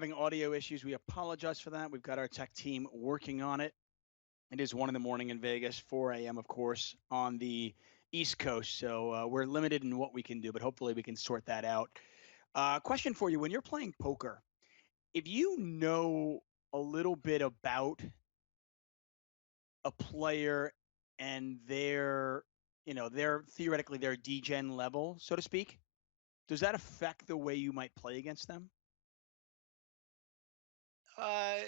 having audio issues. We apologize for that. We've got our tech team working on it. It is 1 in the morning in Vegas, 4 a.m., of course, on the East Coast. So we're limited in what we can do, but hopefully we can sort that out. Question for you. When you're playing poker, if you know a little bit about a player and their theoretically their degen level, so to speak, does that affect the way you might play against them?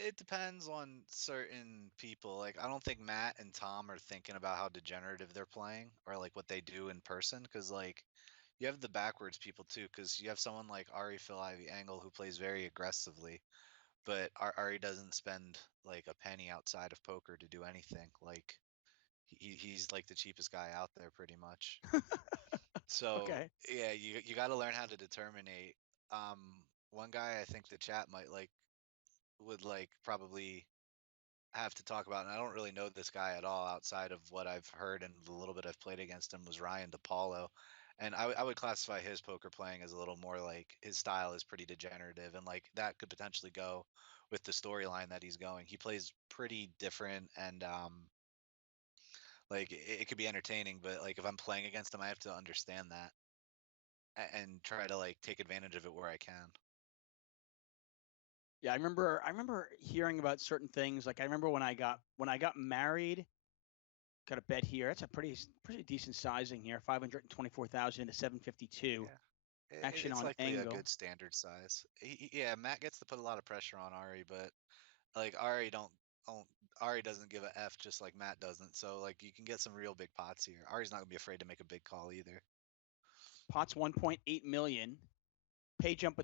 It depends on certain people. Like, I don't think Matt and Tom are thinking about how degenerative they're playing or like what they do in person. Because like, you have the backwards people too. Because you have someone like Ari Phil Ivy Angle who plays very aggressively, but Ari doesn't spend like a penny outside of poker to do anything. Like, he's like the cheapest guy out there pretty much. So Okay. yeah, you got to learn how to determinate. Um, one guy I think the chat might like would like probably have to talk about, and I don't really know this guy at all outside of what I've heard and the little bit I've played against him, was Ryan DePaulo. And I would classify his poker playing as a little more like his style is pretty degenerative, and like that could potentially go with the storyline that he's going. He plays pretty different, and like it could be entertaining, but like if I'm playing against him, I have to understand that and try to like take advantage of it where I can. Yeah, I remember hearing about certain things. Like I remember when I got married, got a bet here. That's a pretty decent sizing here. 524,000 to 752. Yeah. Action It's on likely a angle. good standard size. Yeah, Matt gets to put a lot of pressure on Ari, but like don't Ari doesn't give a f just like Matt doesn't. So like you can get some real big pots here. Ari's not gonna be afraid to make a big call either. Pot's 1.8 million. Pay jump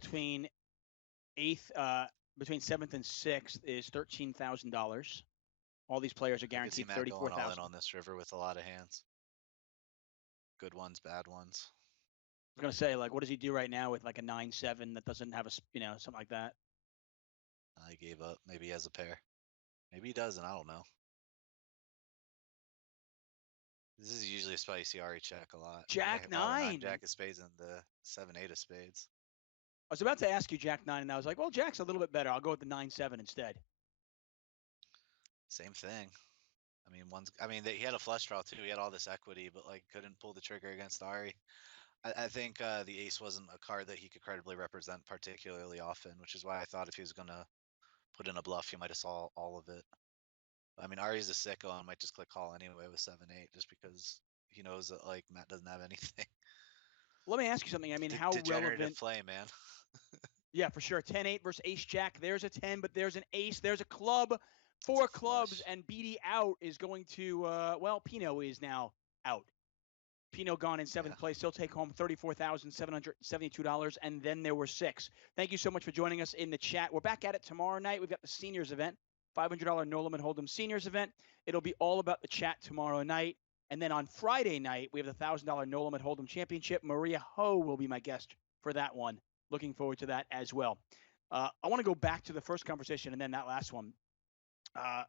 eighth between seventh and sixth is $13,000. All these players are I could see guaranteed Matt going all in 34,000. on this river with a lot of hands. Good ones, bad ones. I was gonna say, like, what does he do right now with like a 9-7 that doesn't have something like that? I gave up. Maybe he has a pair. Maybe he doesn't. I don't know. This is usually a spot you see Ari check a lot. Yeah, Jack wow, the nine nine. jack of spades and the 7-8 of spades. I was about to ask you Jack nine, and I was like, well, Jack's a little bit better. I'll go with the 9-7 instead. Same thing. I mean, he had a flush draw too. He had all this equity, but like couldn't pull the trigger against Ari. I think the ace wasn't a card that he could credibly represent particularly often, which is why I thought if he was gonna put in a bluff, he might have saw all of it. I mean, Ari's a sicko and might just click call anyway with 7-8, just because he knows that like Matt doesn't have anything. Let me ask you something. I mean, how Degenerative relevant? play, man. Yeah, for sure. 10-8 versus Ace Jack. There's a 10, but there's an ace. There's a club. It's a Four clubs, flush. and BD out is going to, well, Pino is now out. Pino gone in Yeah. seventh place. He'll take home $34,772. And then there were six. Thank you so much for joining us in the chat. We're back at it tomorrow night. We've got the seniors event, $500 No Limit Hold-em seniors event. It'll be all about the chat tomorrow night. And then on Friday night, we have the $1,000 No Limit Hold-em championship. Maria Ho will be my guest for that one. Looking forward to that as well. I want to go back to the first conversation and then that last one. Uh,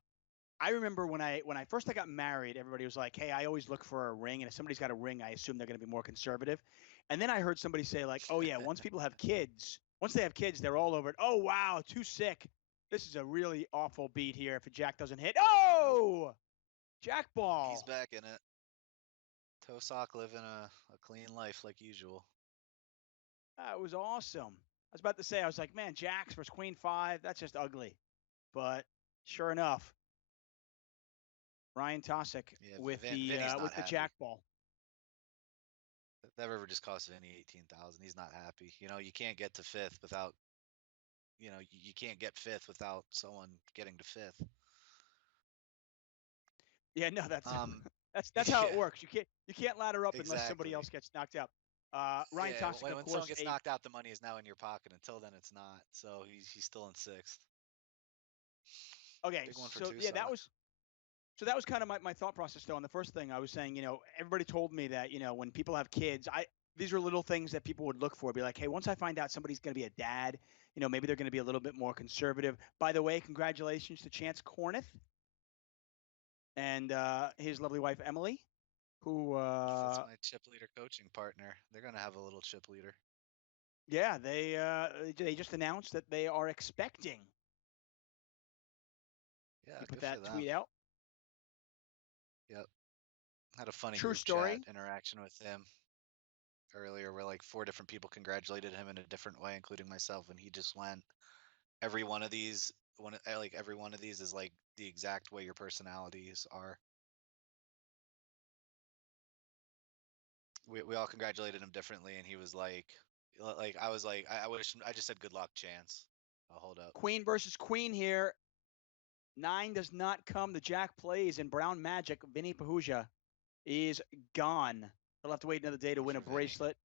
I remember when I first got married, everybody was like, "Hey, I always look for a ring, and if somebody's got a ring, I assume they're going to be more conservative." And then I heard somebody say like, "Oh yeah, once they have kids, they're all over it. Oh wow, too sick. This is a really awful beat here if a jack doesn't hit. Nope. Oh, jack He's ball. back in it. Tosak living a clean life like usual. That was awesome. I was about to say, I was like, man, jacks versus queen five, that's just ugly. But sure enough, Ryan Tosick Yeah, with Vinny's the not jack happy. ball. That river just cost Vinny 18,000. He's not happy. You know, you can't get to fifth without. You know, you can't get fifth without someone getting to fifth. Yeah, no, that's Um, that's how it yeah, works. You can't ladder up unless somebody exactly. else gets knocked out. Ryan Yeah, Tosick, of when someone course, gets a knocked out, the money is now in your pocket. Until then, it's not. So he's still in sixth. okay. Big one for So yeah, Tucson. that was kind of my thought process though. On the first thing, I was saying, everybody told me that when people have kids, I these are little things that people would look for. Be like, hey, once I find out somebody's going to be a dad, maybe they're going to be a little bit more conservative. By the way, congratulations to Chance Corneth and his lovely wife Emily, who That's my chip leader coaching partner. They're gonna have a little chip leader. Yeah, they just announced that they are expecting. Yeah, You put good for that them. tweet out. Yep. Had a funny True group chat story. interaction with him earlier where like 4 different people congratulated him in a different way, including myself, and he just went, every one of these every one of these is like the exact way your personalities are. We all congratulated him differently, and he was like I was like, I wish I just said good luck, chance. I'll hold up. Queen versus queen here. 9 does not come. The jack plays, and Brown Magic, Vinny Pahuja, is gone. He'll have to wait another day to Good win a for Vinny. bracelet.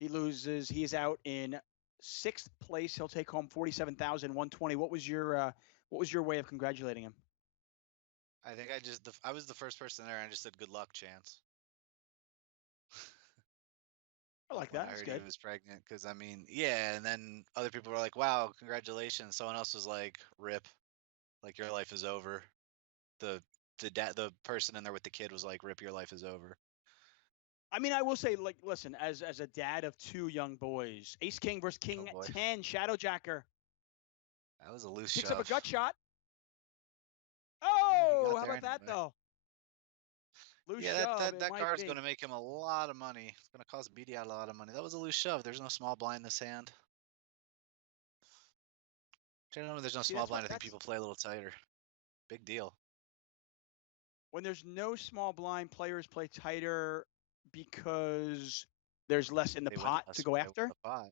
He loses. He is out in 6th place. He'll take home 47,120. What was your way of congratulating him? I think I was the first person there, and I just said good luck, chance. I like When that. I That's heard he good. was pregnant, because I mean, yeah, and then other people were like, "Wow, congratulations." Someone else was like, "Rip, like your life is over." The person in there with the kid was like, "Rip, your life is over." I mean, I will say, like, listen, as a dad of 2 young boys, Ace King versus Oh King boy, 10, Shadowjacker that was a loose picks up a shove. gut shot. Yeah, he Oh, got how there about that anyway. though? Loose Yeah, shove, it that might card's be. gonna make him a lot of money. It's gonna cost BD out a lot of money. That was a loose shove. There's no small blind in this hand. Generally, there's no See, small that's what blind. I think that's people play a little tighter. Big deal. when there's no small blind, players play tighter because there's less in the They win pot to less go when they win after. the pot.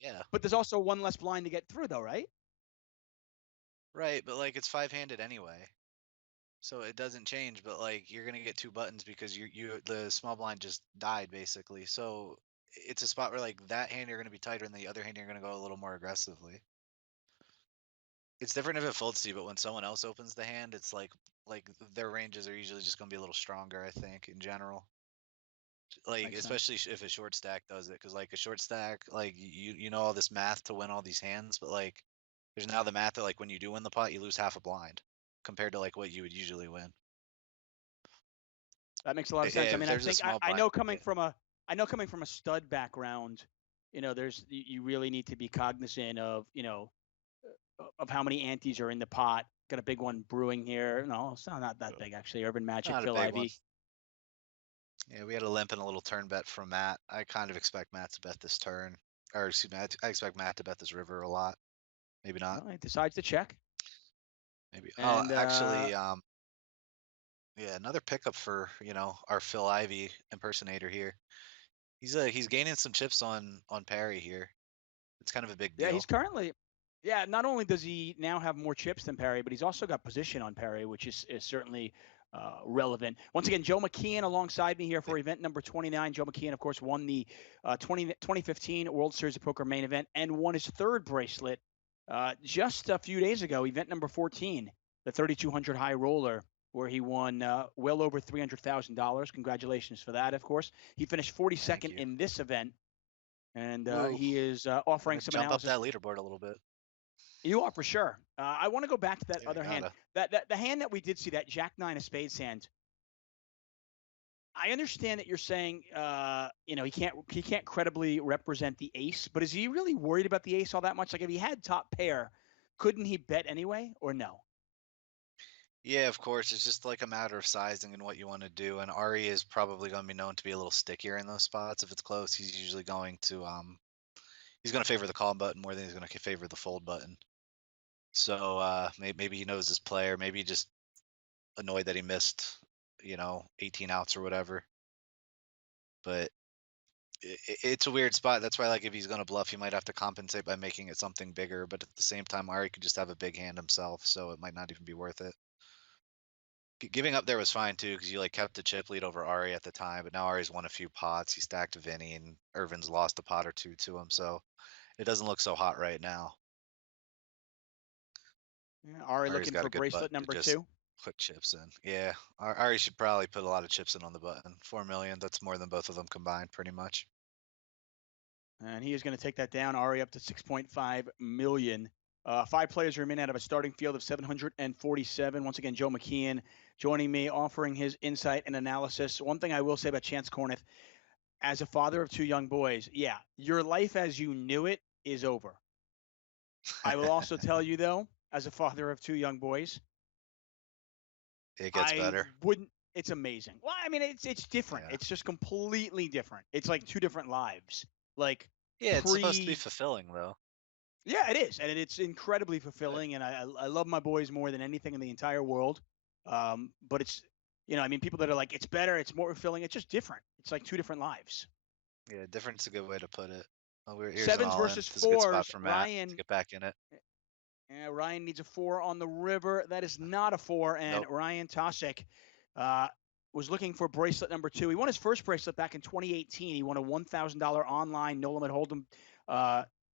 Yeah. But there's also one less blind to get through, though, right? Right, but like it's five-handed anyway. So it doesn't change, but like you're gonna get 2 buttons because the small blind just died basically. So it's a spot where like that hand you're gonna be tighter and the other hand you're gonna go a little more aggressively. It's different if it folds to you, but when someone else opens the hand, it's like their ranges are usually just gonna be a little stronger, I think, in general. Like Makes sense. especially if a short stack does it, because like a short stack, like you know all this math to win all these hands, but like there's now the math that like when you do win the pot, you lose half a blind compared to like what you would usually win. That makes a lot of sense. I If mean, I there's a think small I blind, know yeah, coming from a stud background, you really need to be cognizant of of how many antes are in the pot. Got a big one brewing here. No, it's not that big actually. Urban Magic, not a Phil big one. Ivey. Yeah, we had a limp and a little turn bet from Matt. I kind of expect Matt to bet this turn, or excuse me, I expect Matt to bet this river a lot. Maybe not. Well, he decides to check, Maybe. Oh, and actually, yeah, another pickup for our Phil Ivey impersonator here. He's gaining some chips on Perry here. It's kind of a big yeah, he's deal. currently. Yeah, not only does he now have more chips than Perry, but he's also got position on Perry, which is certainly relevant. Once again, Joe Mckeehen alongside me here for event number 29. Joe Mckeehen, of course, won the 2015 World Series of Poker main event and won his 3rd bracelet just a few days ago, event number 14, the 3,200 high roller, where he won well over $300,000. Congratulations for that, of course. He finished Thank 42nd you. in this event, and Woo. he is Gonna offering some jump up analysis. that leaderboard a little bit. You are for sure. I want to go back to that Yeah, other hand. gotta. The hand that we did see, that Jack 9 of spades hand. I understand that you're saying, he can't credibly represent the ace, but is he really worried about the ace all that much? Like if he had top pair, couldn't he bet anyway, or no? Yeah, of course. It's just like a matter of sizing and what you want to do. And Ari is probably going to be known to be a little stickier in those spots. If it's close, he's usually going to favor the call button more than he's going to favor the fold button. So maybe he knows his player. Maybe just annoyed that he missed, 18 outs or whatever. But it's a weird spot. That's why, like, if he's going to bluff, he might have to compensate by making it something bigger. But at the same time, Ari could just have a big hand himself, so it might not even be worth it. Giving up there was fine too, because you like kept the chip lead over Ari at the time, but now Ari's won a few pots. He stacked Vinny, and Irvin's lost a pot or two to him, so it doesn't look so hot right now. Yeah, Ari Ari's looking got for a good bracelet button to number just 2. put chips in. Yeah, Ari should probably put a lot of chips in on the button. 4 million, that's more than both of them combined, pretty much. And he is going to take that down, Ari, up to 6.5 million. 5 players remain out of a starting field of 747. Once again, Joe Mckeehen joining me, offering his insight and analysis. One thing I will say about Chance Kornuth, As a father of 2 young boys, yeah, your life as you knew it is over. I will also tell you though, as a father of 2 young boys, It gets I better. wouldn't. It's amazing. Well, I mean, it's different. Yeah. It's just completely different. It's like 2 different lives. Like Yeah, it's supposed to be pre. fulfilling though. Yeah, it is, and it's incredibly fulfilling. And I love my boys more than anything in the entire world. But it's, I mean, people that are like, it's better, it's more fulfilling. It's just different. It's like 2 different lives. Yeah, different's a good way to put it. Oh, here's an Sevens all in. versus This is a good spot fours. for Matt to Ryan get back in it. Ryan needs a 4 on the river. That is not a 4. And Nope. Ryan Tosik was looking for bracelet number 2. He won his first bracelet back in 2018. He won a $1,000 online No Limit Hold-em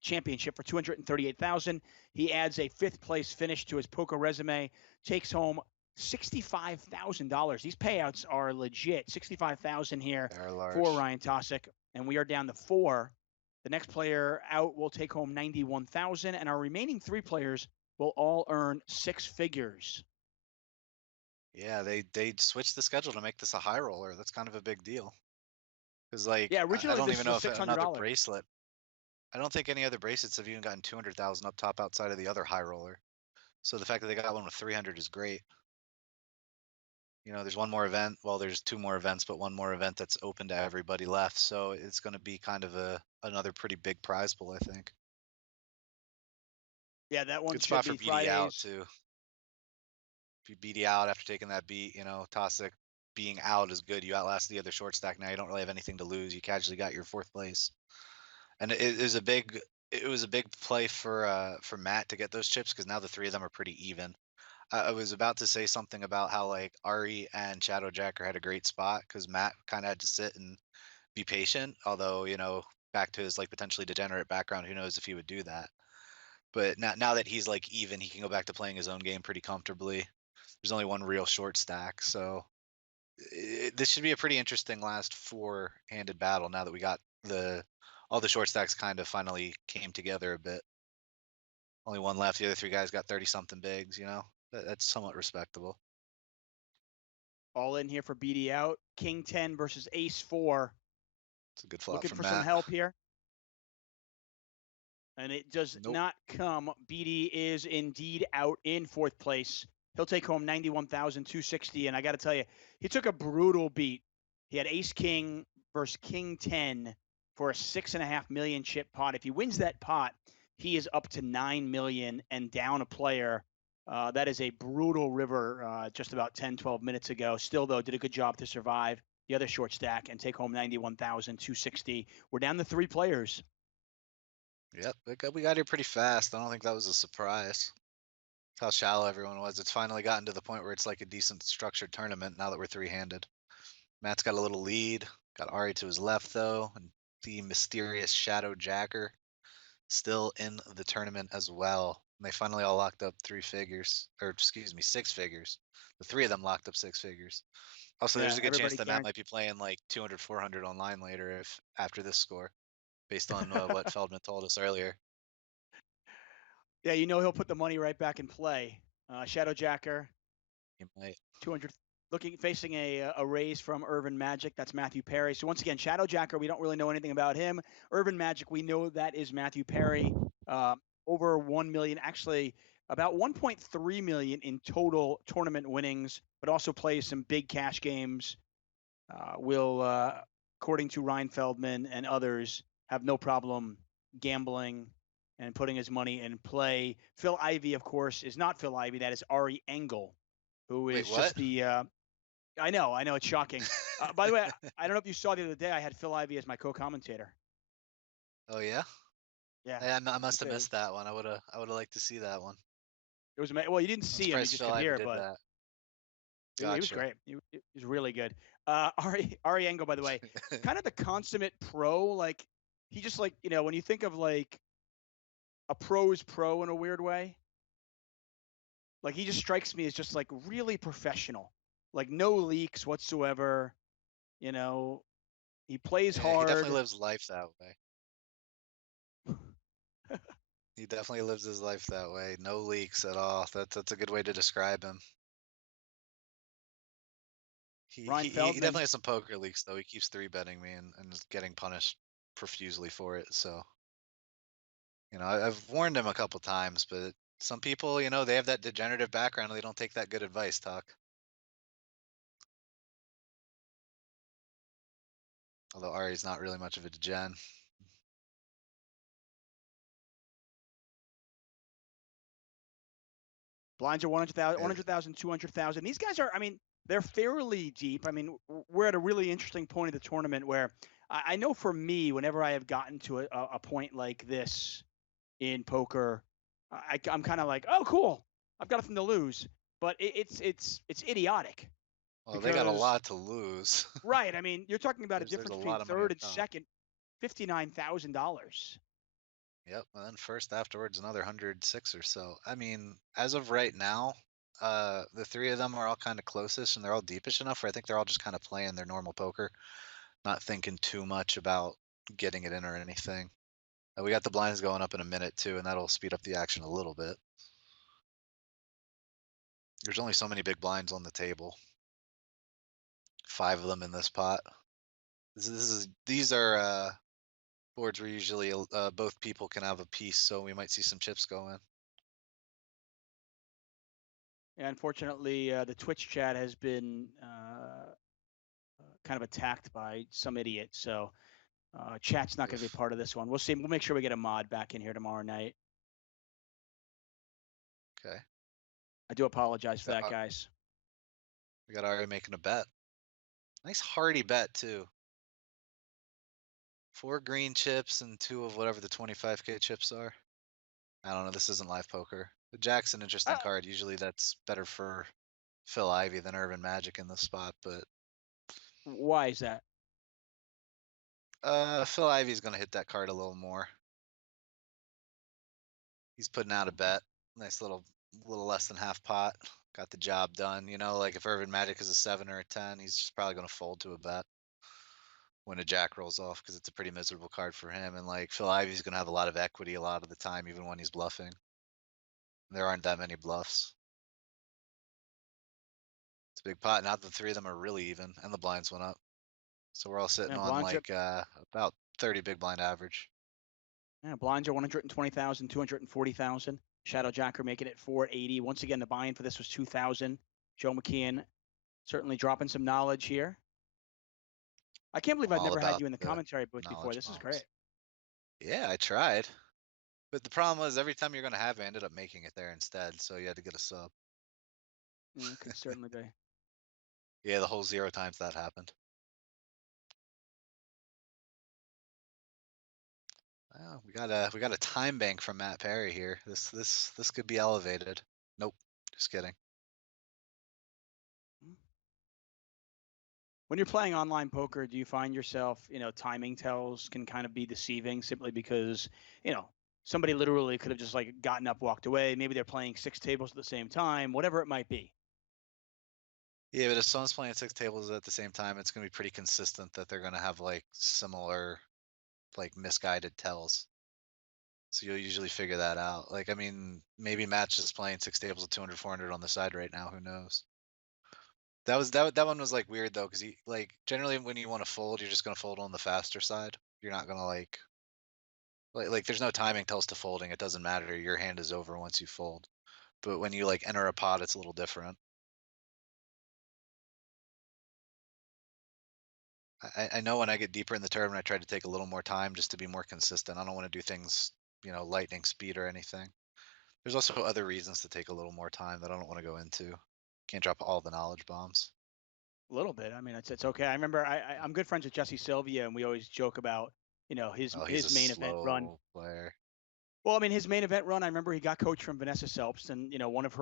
championship for $238,000. He adds a 5th place finish to his poker resume, takes home $65,000. These payouts are legit. $65,000 here for Ryan Tosik, and we are down to 4. The next player out will take home $91,000, and our remaining 3 players will all earn 6 figures. Yeah, they switched the schedule to make this a high roller. That's kind of a big deal. Because like, Yeah, I originally don't this even was know a if another $600. bracelet. I don't think any other bracelets have even gotten 200,000 up top outside of the other high roller. So the fact that they got one with 300 is great. There's one more event. Well, there's 2 more events, but one more event that's open to everybody left. So it's going to be kind of another pretty big prize pool, I think. Yeah, that one Good should spot for be BD out Fridays. too. If you BD out after taking that beat, Tosic being out is good. You outlast the other short stack. Now you don't really have anything to lose. You casually got your 4th place, and it was a big play for Matt to get those chips because now the 3 of them are pretty even. I was about to say something about how like Ari and Shadowjacker had a great spot because Matt kind of had to sit and be patient. Although back to his like potentially degenerate background, who knows if he would do that. But now that he's like even, he can go back to playing his own game pretty comfortably. There's only one real short stack, so this should be a pretty interesting last 4-handed battle. Now that we got all the short stacks kind of finally came together a bit. Only one left. The other 3 guys got 30-something bigs. That's somewhat respectable. All in here for BD out. King 10 versus Ace 4. It's a good flop Looking from for Matt. some help here. And it does not come. BD is indeed out in 4th place. He'll take home $91,260. And I got to tell you, he took a brutal beat. He had Ace King versus King 10 for a $6.5 million chip pot. If he wins that pot, he is up to $9 million and down a player. That is a brutal river just about 10, 12 minutes ago. Still, though, did a good job to survive the other short stack and take home $91,260. We're down to 3 players. Yep, we got here pretty fast. I don't think that was a surprise. How shallow everyone was. It's finally gotten to the point where it's like a decent structured tournament now that we're 3-handed. Matt's got a little lead. Got Ari to his left though, and the mysterious Shadowjacker still in the tournament as well. And they finally all locked up 6 figures. The 3 of them locked up 6 figures. Also, there's a good chance that Matt might be playing like 200, 400 online later if after this score, based on what Feldman told us earlier. Yeah, he'll put the money right back in play. Shadowjacker, He might. 200, facing a raise from Irvin Magic. That's Matthew Perry. So once again, Shadowjacker, we don't really know anything about him. Irvin Magic, we know that is Matthew Perry. Over 1 million, actually about 1.3 million in total tournament winnings, but also plays some big cash games. Will, according to Ryan Feldman and others, have no problem gambling and putting his money in play. Phil Ivey, of course, is not Phil Ivey. That is Ari Engel, who is just the. I know, it's shocking. By the way, I don't know if you saw the other day. I had Phil Ivey as my co-commentator. Oh yeah. Yeah. I must have missed that one. I would have liked to see that one. It was well. You didn't see him. You just could hear, but he was great. He was really good. Ari Engel, by the way, kind of the consummate pro. Like he just like when you think of like a pro's pro in a weird way. Like he just strikes me as just like really professional, like no leaks whatsoever. He plays hard. He definitely lives life that way. He definitely lives his life that way. No leaks at all. That's a good way to describe him. Ryan He Feldman. definitely has some poker leaks though. He keeps 3-betting me and is getting punished profusely for it. So, I've warned him a couple times, but some people, they have that degenerative background and they don't take that good advice, Tuck. Although Ari's not really much of a degen. Blinds are 100,000, 100,000, 200,000. These guys are, I mean, they're fairly deep. I mean, we're at a really interesting point of the tournament where I know for me, whenever I have gotten to a point like this in poker, I'm kind of like, oh, cool, I've got nothing to lose. But it's idiotic. Well, they got a Because, lot to lose. right, I mean, you're talking about a There's difference a between lot of money up third and top. second, $59,000. Yep, and then first afterwards another 106 or so. I mean, as of right now, the three of them are all kind of closest and they're all deepish enough where I think they're all just kind of playing their normal poker, not thinking too much about getting it in or anything. We got the blinds going up in a minute too, and that'll speed up the action a little bit. There's only so many big blinds on the table. 5 of them in this pot. These are boards where usually both people can have a piece, so we might see some chips going. Yeah, unfortunately, the Twitch chat has been kind of attacked by some idiot. So chat's not going to be part of this one. We'll see. We'll make sure we get a mod back in here tomorrow night. Okay. I do apologize for that, guys. We got Ari making a bet. Nice hearty bet too. 4 green chips and 2 of whatever the 25K chips are. I don't know. This isn't live poker. The Jack's an interesting card. Usually that's better for Phil Ivey than Irvin Magic in this spot, but why is that? Phil Ivey's gonna hit that card a little more. He's putting out a bet. Nice little less than half pot. Got the job done. Like if Irvin Magic is a 7 or a 10, he's just probably gonna fold to a bet when a Jack rolls off because it's a pretty miserable card for him. And like Phil Ivey's gonna have a lot of equity a lot of the time, even when he's bluffing. There aren't that many bluffs. It's a big pot. Now the 3 of them are really even, and the blinds went up. So we're all sitting on like about 30 big blind average. Yeah, blinds are 120,000, 240,000. Shadow Jacker making it 480. Once again, the buy-in for this was 2,000. Joe McKeehen certainly dropping some knowledge here. I can't believe I've never had you in the commentary booth before. This is great. Yeah, I tried. But the problem was every time you're going to have it, I ended up making it there instead. So you had to get a sub. It could certainly be. Yeah, the whole 0 times that happened. Well, we got a time bank from Matt Perry here. This could be elevated. Nope, just kidding. When you're playing online poker, do you find yourself, timing tells can kind of be deceiving simply because, somebody literally could have just like gotten up, walked away. Maybe they're playing 6 tables at the same time, whatever it might be. Yeah, but if someone's playing 6 tables at the same time, it's going to be pretty consistent that they're going to have like similar, like misguided tells. So you'll usually figure that out. Like, I mean, maybe Matt's just playing 6 tables at 200, 400 on the side right now. Who knows? That one was like weird though, because he like generally when you want to fold, you're just gonna fold on the faster side. You're not gonna like there's no timing tells to folding. It doesn't matter. Your hand is over once you fold. But when you like enter a pot, it's a little different. I know when I get deeper in the tournament, I try to take a little more time just to be more consistent. I don't want to do things, lightning speed or anything. There's also other reasons to take a little more time that I don't want to go into. Can't drop all the knowledge bombs. A little bit. I mean, it's okay. I remember I'm good friends with Jesse Sylvia, and we always joke about, his main event run. Player. Well, I mean, his main event run. I remember he got coached from Vanessa Selpst, and one of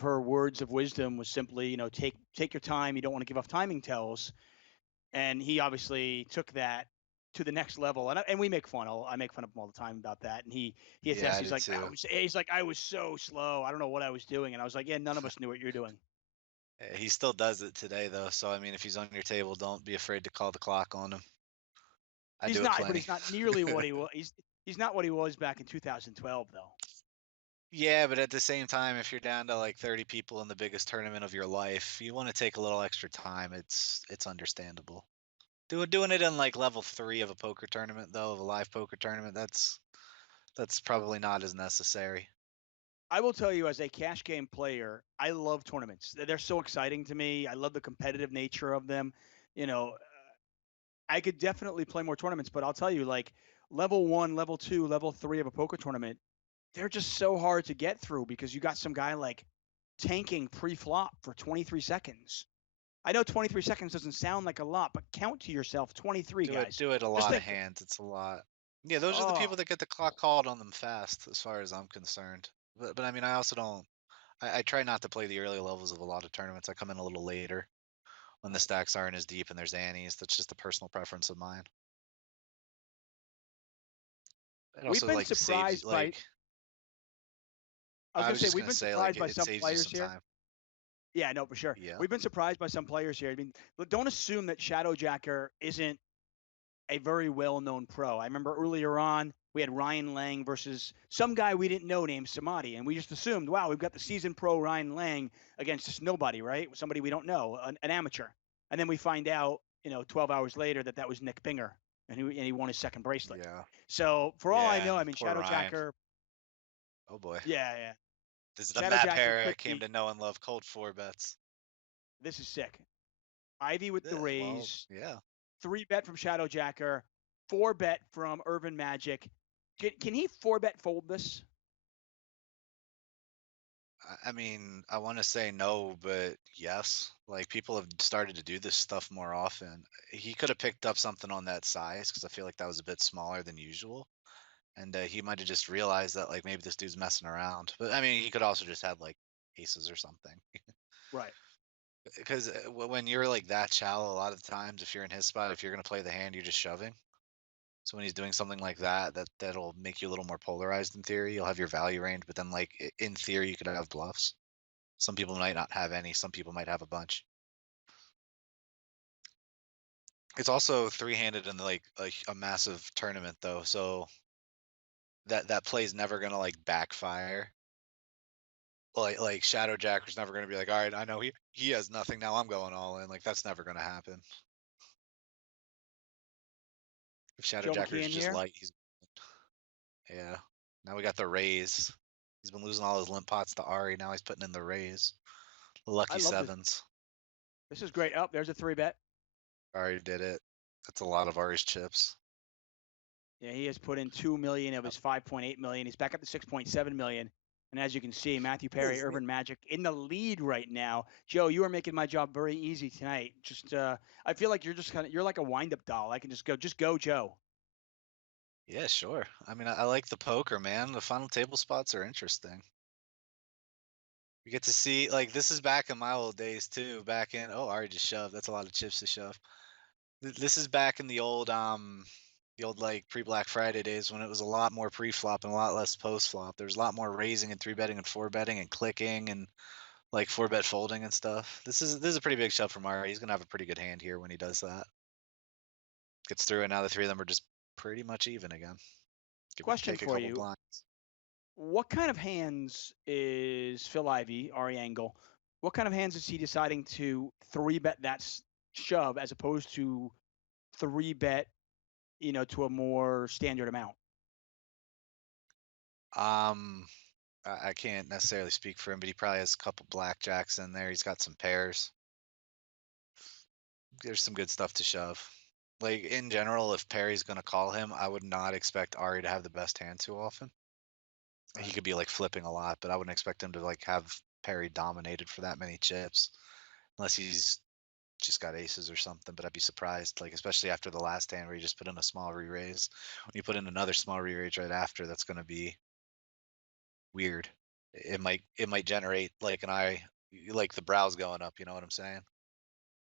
her words of wisdom was simply, take your time. You don't want to give off timing tells, and he obviously took that to the next level. And we make fun. I make fun of him all the time about that. And he attests, he's like, I was so slow. I don't know what I was doing. And I was like, yeah, none of us knew what you're doing. He still does it today, though. So I mean, if he's on your table, don't be afraid to call the clock on him. He's not, but he's not nearly what he was. He's not what he was back in 2012, though. Yeah, but at the same time, if you're down to like 30 people in the biggest tournament of your life, you want to take a little extra time. It's understandable. Doing it in like level 3 of a poker tournament, though, of a live poker tournament, that's probably not as necessary. I will tell you, as a cash game player, I love tournaments. They're so exciting to me. I love the competitive nature of them. You know, I could definitely play more tournaments, but I'll tell you, like level 1, level 2, level 3 of a poker tournament, they're just so hard to get through because you got some guy like tanking pre-flop for 23 seconds. I know 23 seconds doesn't sound like a lot, but count to yourself 23, guys. Do it a Just lot of think, hands. It's a lot. Yeah, those are the oh, people that get the clock called on them fast, as far as I'm concerned. But I mean, I also don't. I try not to play the early levels of a lot of tournaments. I come in a little later when the right. stacks aren't as deep and there's annies. That's just a personal preference of mine. It We've also been like saves you. surprised by, I was I going to was say, just we've gonna been say like surprised by it some saves you players some here. time. Yeah, no, for sure. Yeah. We've been surprised by some players here. I mean, don't assume that Shadowjacker isn't a very well-known pro. I remember earlier on we had Ryan Lang versus some guy we didn't know named Samadi, and we just assumed, wow, we've got the seasoned pro Ryan Lang against just nobody, right? Somebody we don't know, an amateur. And then we find out, 12 hours later that was Nick Binger, and he won his second bracelet. Yeah. So for all I Yeah. know, I mean, Poor Ryan. Shadowjacker, Oh boy. yeah, yeah, This is the Matt Shadowjacker Perry I could came be. to know and love. Cold 4 bets. This is sick. Ivy with the Well, raise, yeah. 3-bet from Shadowjacker, 4-bet from Urban Magic. Can he 4-bet fold this? I mean, I want to say no, but yes. Like people have started to do this stuff more often. He could have picked up something on that size because I feel like that was a bit smaller than usual, and he might have just realized that like maybe this dude's messing around. But I mean, he could also just had like aces or something. Right. Because when you're like that shallow, a lot of the times, if you're in his spot, if you're gonna play the hand, you're just shoving. So when he's doing something like that, that'll make you a little more polarized in theory. You'll have your value range, but then like in theory, you could have bluffs. Some people might not have any. Some people might have a bunch. It's also three-handed in like a massive tournament though, so that play's never gonna like backfire. Like Shadowjacker's never gonna be like, all right, I know he has nothing now. I'm going all in. Like that's never gonna happen. If Joe Shadowjacker's McKeehen just here. light, he's yeah. Now we got the raise. He's been losing all his limp pots to Ari. Now he's putting in the raise. I Lucky love this. sevens. This is great. Oh, there's a 3-bet. Ari did it. That's a lot of Ari's chips. Yeah, he has put in 2 million of his 5.8 million. He's back up to 6.7 million. And as you can see, Matthew Perry, Urban Magic in the lead right now. Joe, you are making my job very easy tonight. Just I feel like you're like a wind-up doll. I can just go, Joe. Yeah, sure. I mean, I like the poker, man. The final table spots are interesting. You get to see, like, this is back in my old days too. Back in, oh, Ari just shoved. That's a lot of chips to shove. This is back in the old like pre-Black Friday days when it was a lot more pre-flop and a lot less post-flop. There was a lot more raising and 3-betting and 4-betting and clicking and like 4-bet folding and stuff. This is a pretty big shove from Ari. He's gonna have a pretty good hand here when he does that. Gets through, and now the three of them are just pretty much even again. Give or Question take a for couple you. blinds. What kind of hands is Phil Ivey, Ari Angle? What kind of hands is he deciding to 3-bet that shove as opposed to 3-bet, to a more standard amount? Um, I can't necessarily speak for him, but he probably has a couple blackjacks in there. He's got some pairs. There's some good stuff to shove. Like in general, if Perry's gonna call him, I would not expect Ari to have the best hand too often. He Right. could be like flipping a lot, but I wouldn't expect him to like have Perry dominated for that many chips, unless he's just got aces or something. But I'd be surprised, like especially after the last hand where he just put in a small re-raise. When you put in another small re-raise right after, that's gonna be weird. It might generate like an eye, like the brows going up. You know what I'm saying?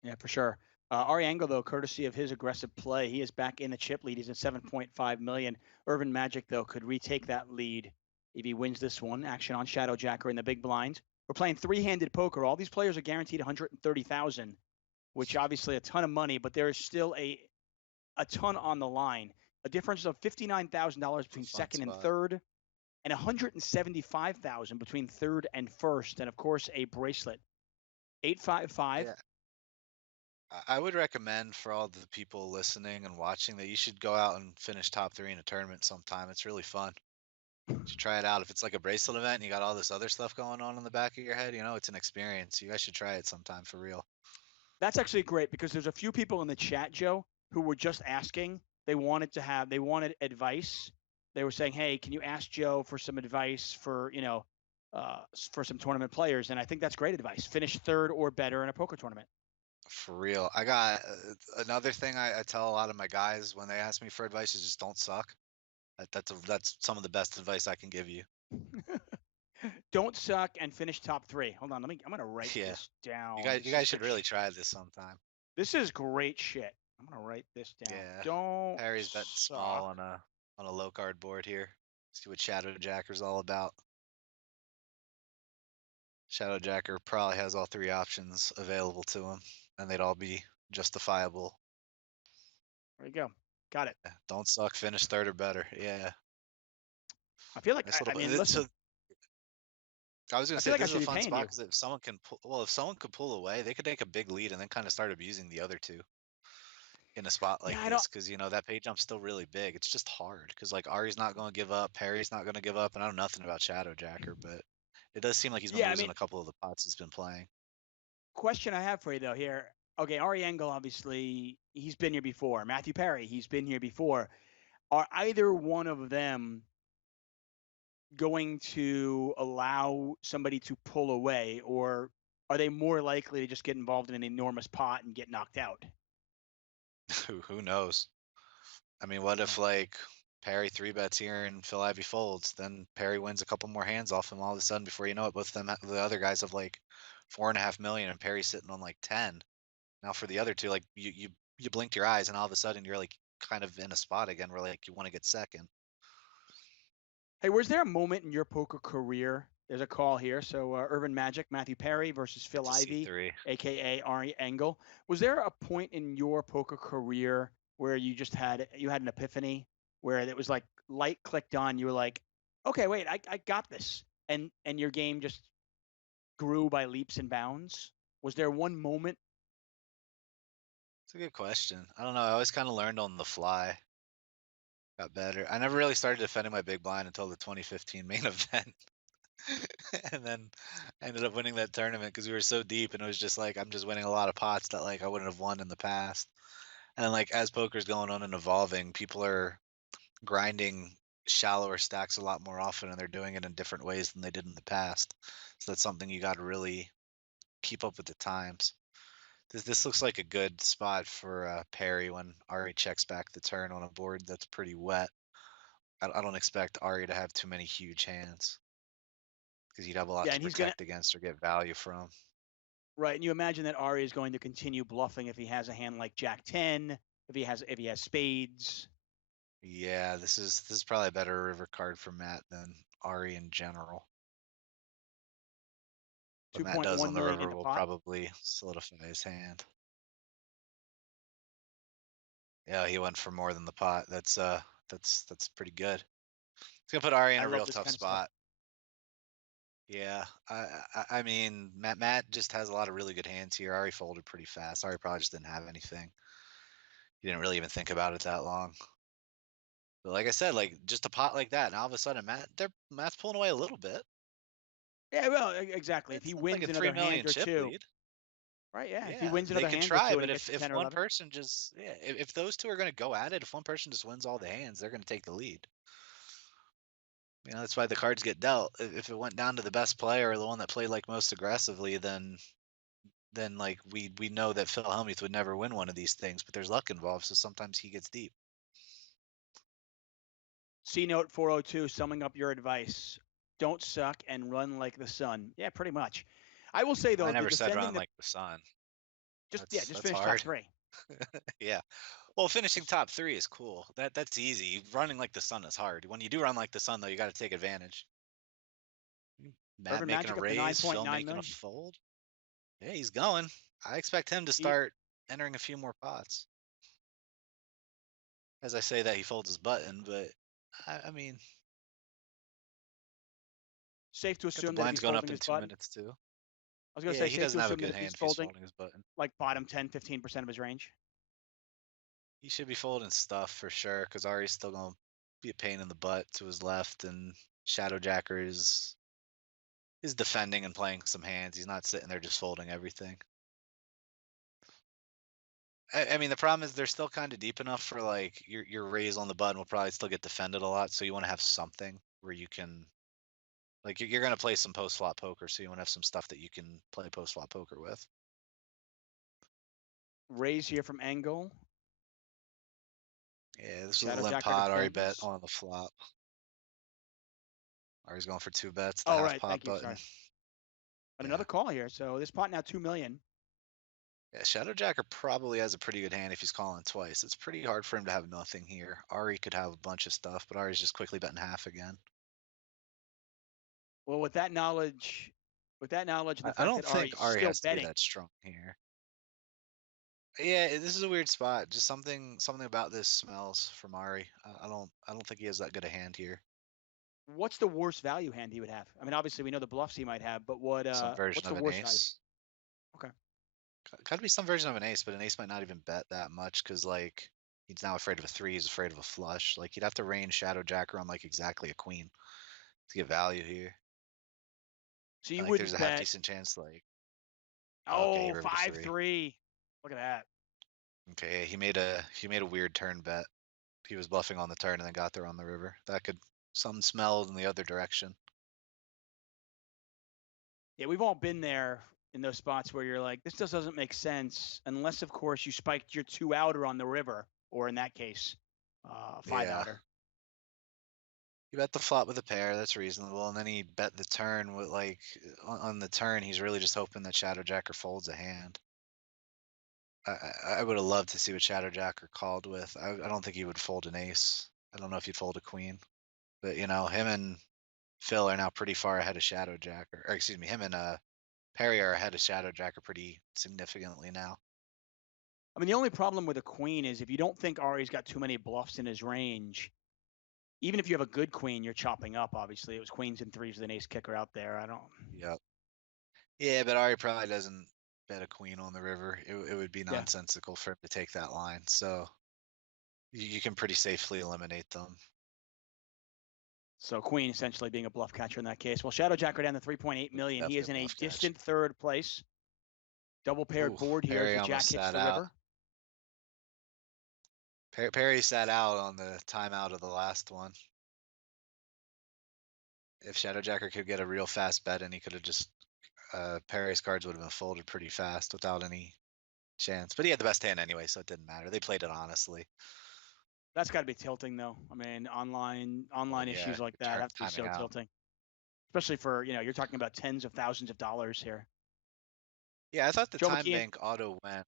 Yeah, for sure. Ari Angle, though, courtesy of his aggressive play, he is back in the chip lead. He's at 7.5 million. Urban Magic, though, could retake that lead if he wins this one. Action on Shadowjacker in the big blind. We're playing three-handed poker. All these players are guaranteed 130,000, which obviously a ton of money, but there is still a ton on the line. A difference of $59,000 It's a between fun second and spot. third. and 175,000 between third and first, and of course a bracelet. 855. Yeah. I would recommend for all the people listening and watching that you should go out and finish top 3 in a tournament sometime. It's really fun. You should try it out. If it's like a bracelet event and you got all this other stuff going on in the back of your head, it's an experience. You guys should try it sometime for real. That's actually great because there's a few people in the chat, Joe, who were just asking. They wanted advice. They were saying, "Hey, can you ask Joe for some advice for for some tournament players?" And I think that's great advice. Finish third or better in a poker tournament. For real. I got another thing I tell a lot of my guys when they ask me for advice is just don't suck. That's some of the best advice I can give you. Don't suck and finish top 3. Hold on, I'm gonna write Yeah. this down. You guys should really try this sometime. This is great shit. I'm gonna write this down. Yeah. Don't Harry's betting suck. small on a low card board here. See what Shadow Jacker's all about. Shadow Jacker probably has all 3 options available to him, and they'd all be justifiable. There you go. Got it. Don't suck, finish third or better. Yeah. I feel like Nice I mean, listen. I was gonna say like this is a fun paying spot you. because if someone could pull away, they could take a big lead and then kind of start abusing the other 2 in a spot like this because that pay jump's still really big. It's just hard because like Ari's not going to give up, Perry's not going to give up, and I know nothing about Shadow Jacker, but it does seem like he's been losing a couple of the pots he's been playing. Question I have for you though here. Okay, Ari Engel, obviously, he's been here before. Matthew Perry, he's been here before. Are either one of them going to allow somebody to pull away, or are they more likely to just get involved in an enormous pot and get knocked out? Who knows? I mean, what if like Perry 3-bets here and Phil Ivey folds, then Perry wins a couple more hands off him all of a sudden before you know it, both of them, the other guys have like 4.5 million and Perry's sitting on like 10. Now for the other 2, like you blinked your eyes and all of a sudden you're like kind of in a spot again where like you want to get second. Hey, was there a moment in your poker career? There's a call here. So Urban Magic, Matthew Perry versus Phil Ivey, aka Ari Engel. Was there a point in your poker career where you just had an epiphany, where it was like light clicked on, you were like, okay, wait, I got this, and your game just grew by leaps and bounds? Was there one moment? It's a good question. I don't know. I always kind of learned on the fly. Got better. I never really started defending my big blind until the 2015 main event. And then I ended up winning that tournament because we were so deep and it was just like I'm just winning a lot of pots that like I wouldn't have won in the past. And then like as poker's going on and evolving, people are grinding shallower stacks a lot more often and they're doing it in different ways than they did in the past. So that's something you got to really keep up with the times. This looks like a good spot for Perry when Ari checks back the turn on a board that's pretty wet. I don't expect Ari to have too many huge hands because you'd have a lot to protect against or get value from. Right, and you imagine that Ari is going to continue bluffing if he has a hand like Jack 10, if he has spades. Yeah, this is probably a better river card for Matt than Ari in general. What Matt does on the river will probably solidify his hand. Yeah, he went for more than the pot. That's pretty good. It's gonna put Ari in a real tough spot. Yeah, I mean, Matt just has a lot of really good hands here. Ari folded pretty fast. Ari probably just didn't have anything. He didn't really even think about it that long. But like I said, like just a pot like that, and all of a sudden Matt's pulling away a little bit. Yeah, well, exactly. If he wins like a another 3 million hand or chip two, lead. right? Yeah, if he wins another hand try, or two, but if 10 one 11. person just if those 2 are going to go at it, if one person just wins all the hands, they're going to take the lead. That's why the cards get dealt. If it went down to the best player or the one that played like most aggressively, then like we know that Phil Hellmuth would never win one of these things, but there's luck involved, so sometimes he gets deep. C note 402, summing up your advice: don't suck and run like the sun. Yeah, pretty much. I will say though, I never said run like the sun. Just finish hard. Top 3. Yeah. Well, finishing top 3 is cool. That's easy. Running like the sun is hard. When you do run like the sun, though, you got to take advantage. Matt Urban making a raise, Phil making a fold. Yeah, he's going. I expect him to start entering a few more pots. As I say that, he folds his button, but I mean, safe to Got the assume that if blinds he's going up folding in his 2 button, minutes too. I was gonna Yeah, say he safe to doesn't have a assume that good if he's hand if he's folding folding his button. like bottom 10, 15% of his range. He should be folding stuff for sure, because Ari's still gonna be a pain in the butt to his left, and Shadowjacker is defending and playing some hands. He's not sitting there just folding everything. I mean, the problem is they're still kind of deep enough for like your raise on the button will probably still get defended a lot. So you want to have something where you can, like, you're going to play some post flop poker, so you want to have some stuff that you can play post flop poker with. Raise here from angle. Yeah, this is a Shadowjacker limp pot. Ari bet defends. on the flop. Ari's going for 2 bets. The Oh, half right. pot Thank you. button. Sorry. But Yeah. another call here. So this pot now 2 million. Yeah, Shadowjacker probably has a pretty good hand if he's calling twice. It's pretty hard for him to have nothing here. Ari could have a bunch of stuff, but Ari's just quickly betting half again. Well, with that knowledge and the I fact don't that Ari's think Ari still has to be betting, that strong here. Yeah, this is a weird spot. Just something about this smells from Ari. I don't think he has that good a hand here. what's the worst value hand he would have? I mean, obviously we know the bluffs he might have, but Some version what's the of an worst value? ace. Okay. Could be some version of an ace, but an ace might not even bet that much because like he's now afraid of a 3. He's afraid of a flush. Like he'd have to range Shadowjacker on like exactly a queen to get value here. So I you think there's wouldn't a half bet. decent chance like. Okay, he Oh, rivered a 3. 5-3. Look at that. Okay, he made a weird turn bet. He was bluffing on the turn and then got there on the river. That could some smell in the other direction. Yeah, we've all been there in those spots where you're like, this just doesn't make sense, unless of course you spiked your 2 outer on the river, or in that case, 5 Yeah. outer. He bet the flop with a pair, that's reasonable, and then he bet the turn with like on the turn. He's really just hoping that Shadowjacker folds a hand. I would have loved to see what Shadowjacker called with. I don't think he would fold an ace. I don't know if he'd fold a queen, but you know him and Phil are now pretty far ahead of Shadowjacker. Or excuse me, him and Perry are ahead of Shadowjacker pretty significantly now. I mean, the only problem with a queen is if you don't think Ari's got too many bluffs in his range, even if you have a good queen, you're chopping up. Obviously, it was queens and 3s with an ace kicker out there. I don't. Yep. Yeah, but Ari probably doesn't bet a queen on the river. It would be Yeah. nonsensical for him to take that line. So you can pretty safely eliminate them. So queen essentially being a bluff catcher in that case. Well, Shadowjacker down to 3.8 million. He is in a distant third place. Double paired board here as the jack hits the river. Perry sat out on the timeout of the last one. If Shadowjacker could get a real fast bet in, he could have just Perry's cards would have been folded pretty fast without any chance. But he had the best hand anyway, so it didn't matter. They played it honestly. That's got to be tilting though. I mean, online issues like that have to be so tilting. Especially for, you're talking about tens of thousands of dollars here. Yeah, I thought the time bank auto went.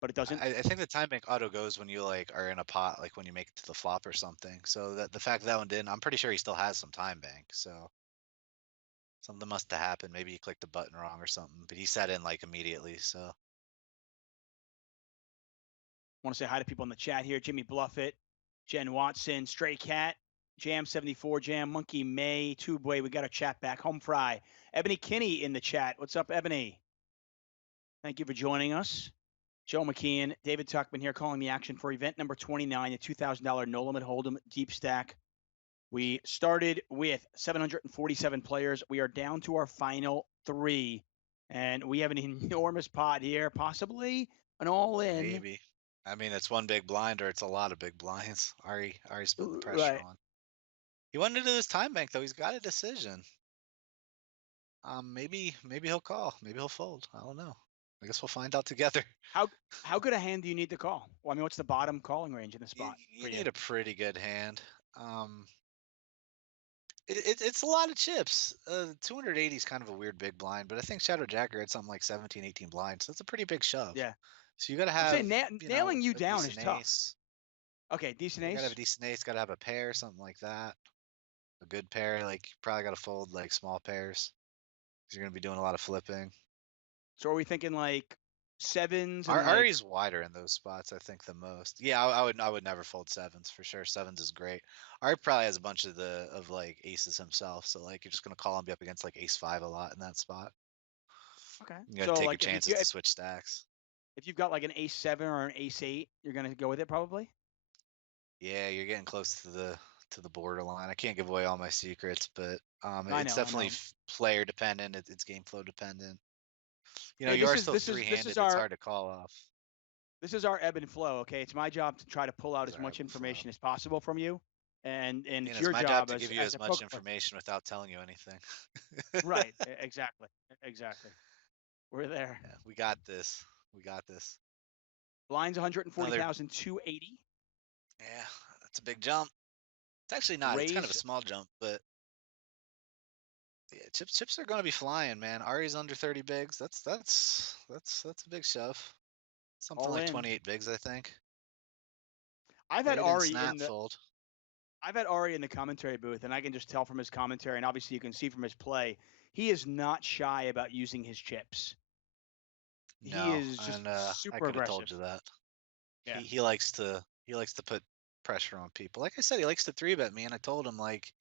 But it doesn't. I think the time bank auto goes when you like are in a pot, like when you make it to the flop or something. So that the fact that one didn't, I'm pretty sure he still has some time bank. So something must have happened. Maybe he clicked the button wrong or something. But he sat in like immediately. So want to say hi to people in the chat here. Jimmy Bluffett, Jen Watson, Stray Cat, Jam 74, Jam, Monkey May, Tubeway. We got our chat back. Home Fry. Ebony Kinney in the chat. What's up, Ebony? Thank you for joining us. Joe Mckeehen, David Tuchman here calling the action for event number 29, a $2,000 No Limit Hold-em Deepstack. We started with 747 players. We are down to our final 3, and we have an enormous pot here, possibly an all-in. maybe. I mean, it's one big blind or it's a lot of big blinds. Ari's putting the pressure on. He went into this time bank though. He's got a decision. Maybe he'll call. Maybe he'll fold. I don't know. I guess we'll find out together. How good a hand do you need to call? Well, I mean, what's the bottom calling range in the spot? You need a pretty good hand. It's a lot of chips. 280 is kind of a weird big blind, but I think Shadowjacker had something like 17, 18 blinds. So that's a pretty big shove. Yeah. So you got to have nailing you down is tough. Ace. Okay, decent ace. You got to have a decent ace. Got to have a pair, something like that. A good pair. Like you probably got to fold like small pairs. You're going to be doing a lot of flipping. So are we thinking like sevens and like. Ari's wider in those spots, I think, the most. Yeah, I would never fold sevens for sure. Sevens is great. Ari probably has a bunch of like aces himself, so like you're just gonna call him be up against like ace five a lot in that spot. Okay. You gotta So take your like chances to switch stacks. if you've got like an ace seven or an ace eight, you're gonna go with it probably. Yeah, you're getting close to the borderline. I can't give away all my secrets, but I it's know, I definitely know. player dependent. It's game flow dependent. You know, Hey, you this are is still this is this is three-handed. It's our hard to call off. this is our ebb and flow. Okay, it's my job to try to pull out Those as are much ebb and flow. information as possible from you, and And it's it's your my job job to give you as as a much poker player. information without telling you anything. Right. Exactly. Exactly. We're there. Yeah, we got this. We got this. Blinds Another, 140,000, 280. yeah, that's a big jump. It's actually not. It's kind of a Raise. small jump, but yeah, chips are gonna be flying, man. Ari's under 30 bigs. That's a big shove. Something All like in. 28 bigs, I think. I've Yeah, had he didn't Ari snap in the fold. I've had Ari in the commentary booth, and I can just tell from his commentary, and obviously you can see from his play, he is not shy about using his chips. He No, is just and I super could have aggressive. told you that. Yeah. He likes to put pressure on people. Like I said, he likes to three bet me, and I told him like,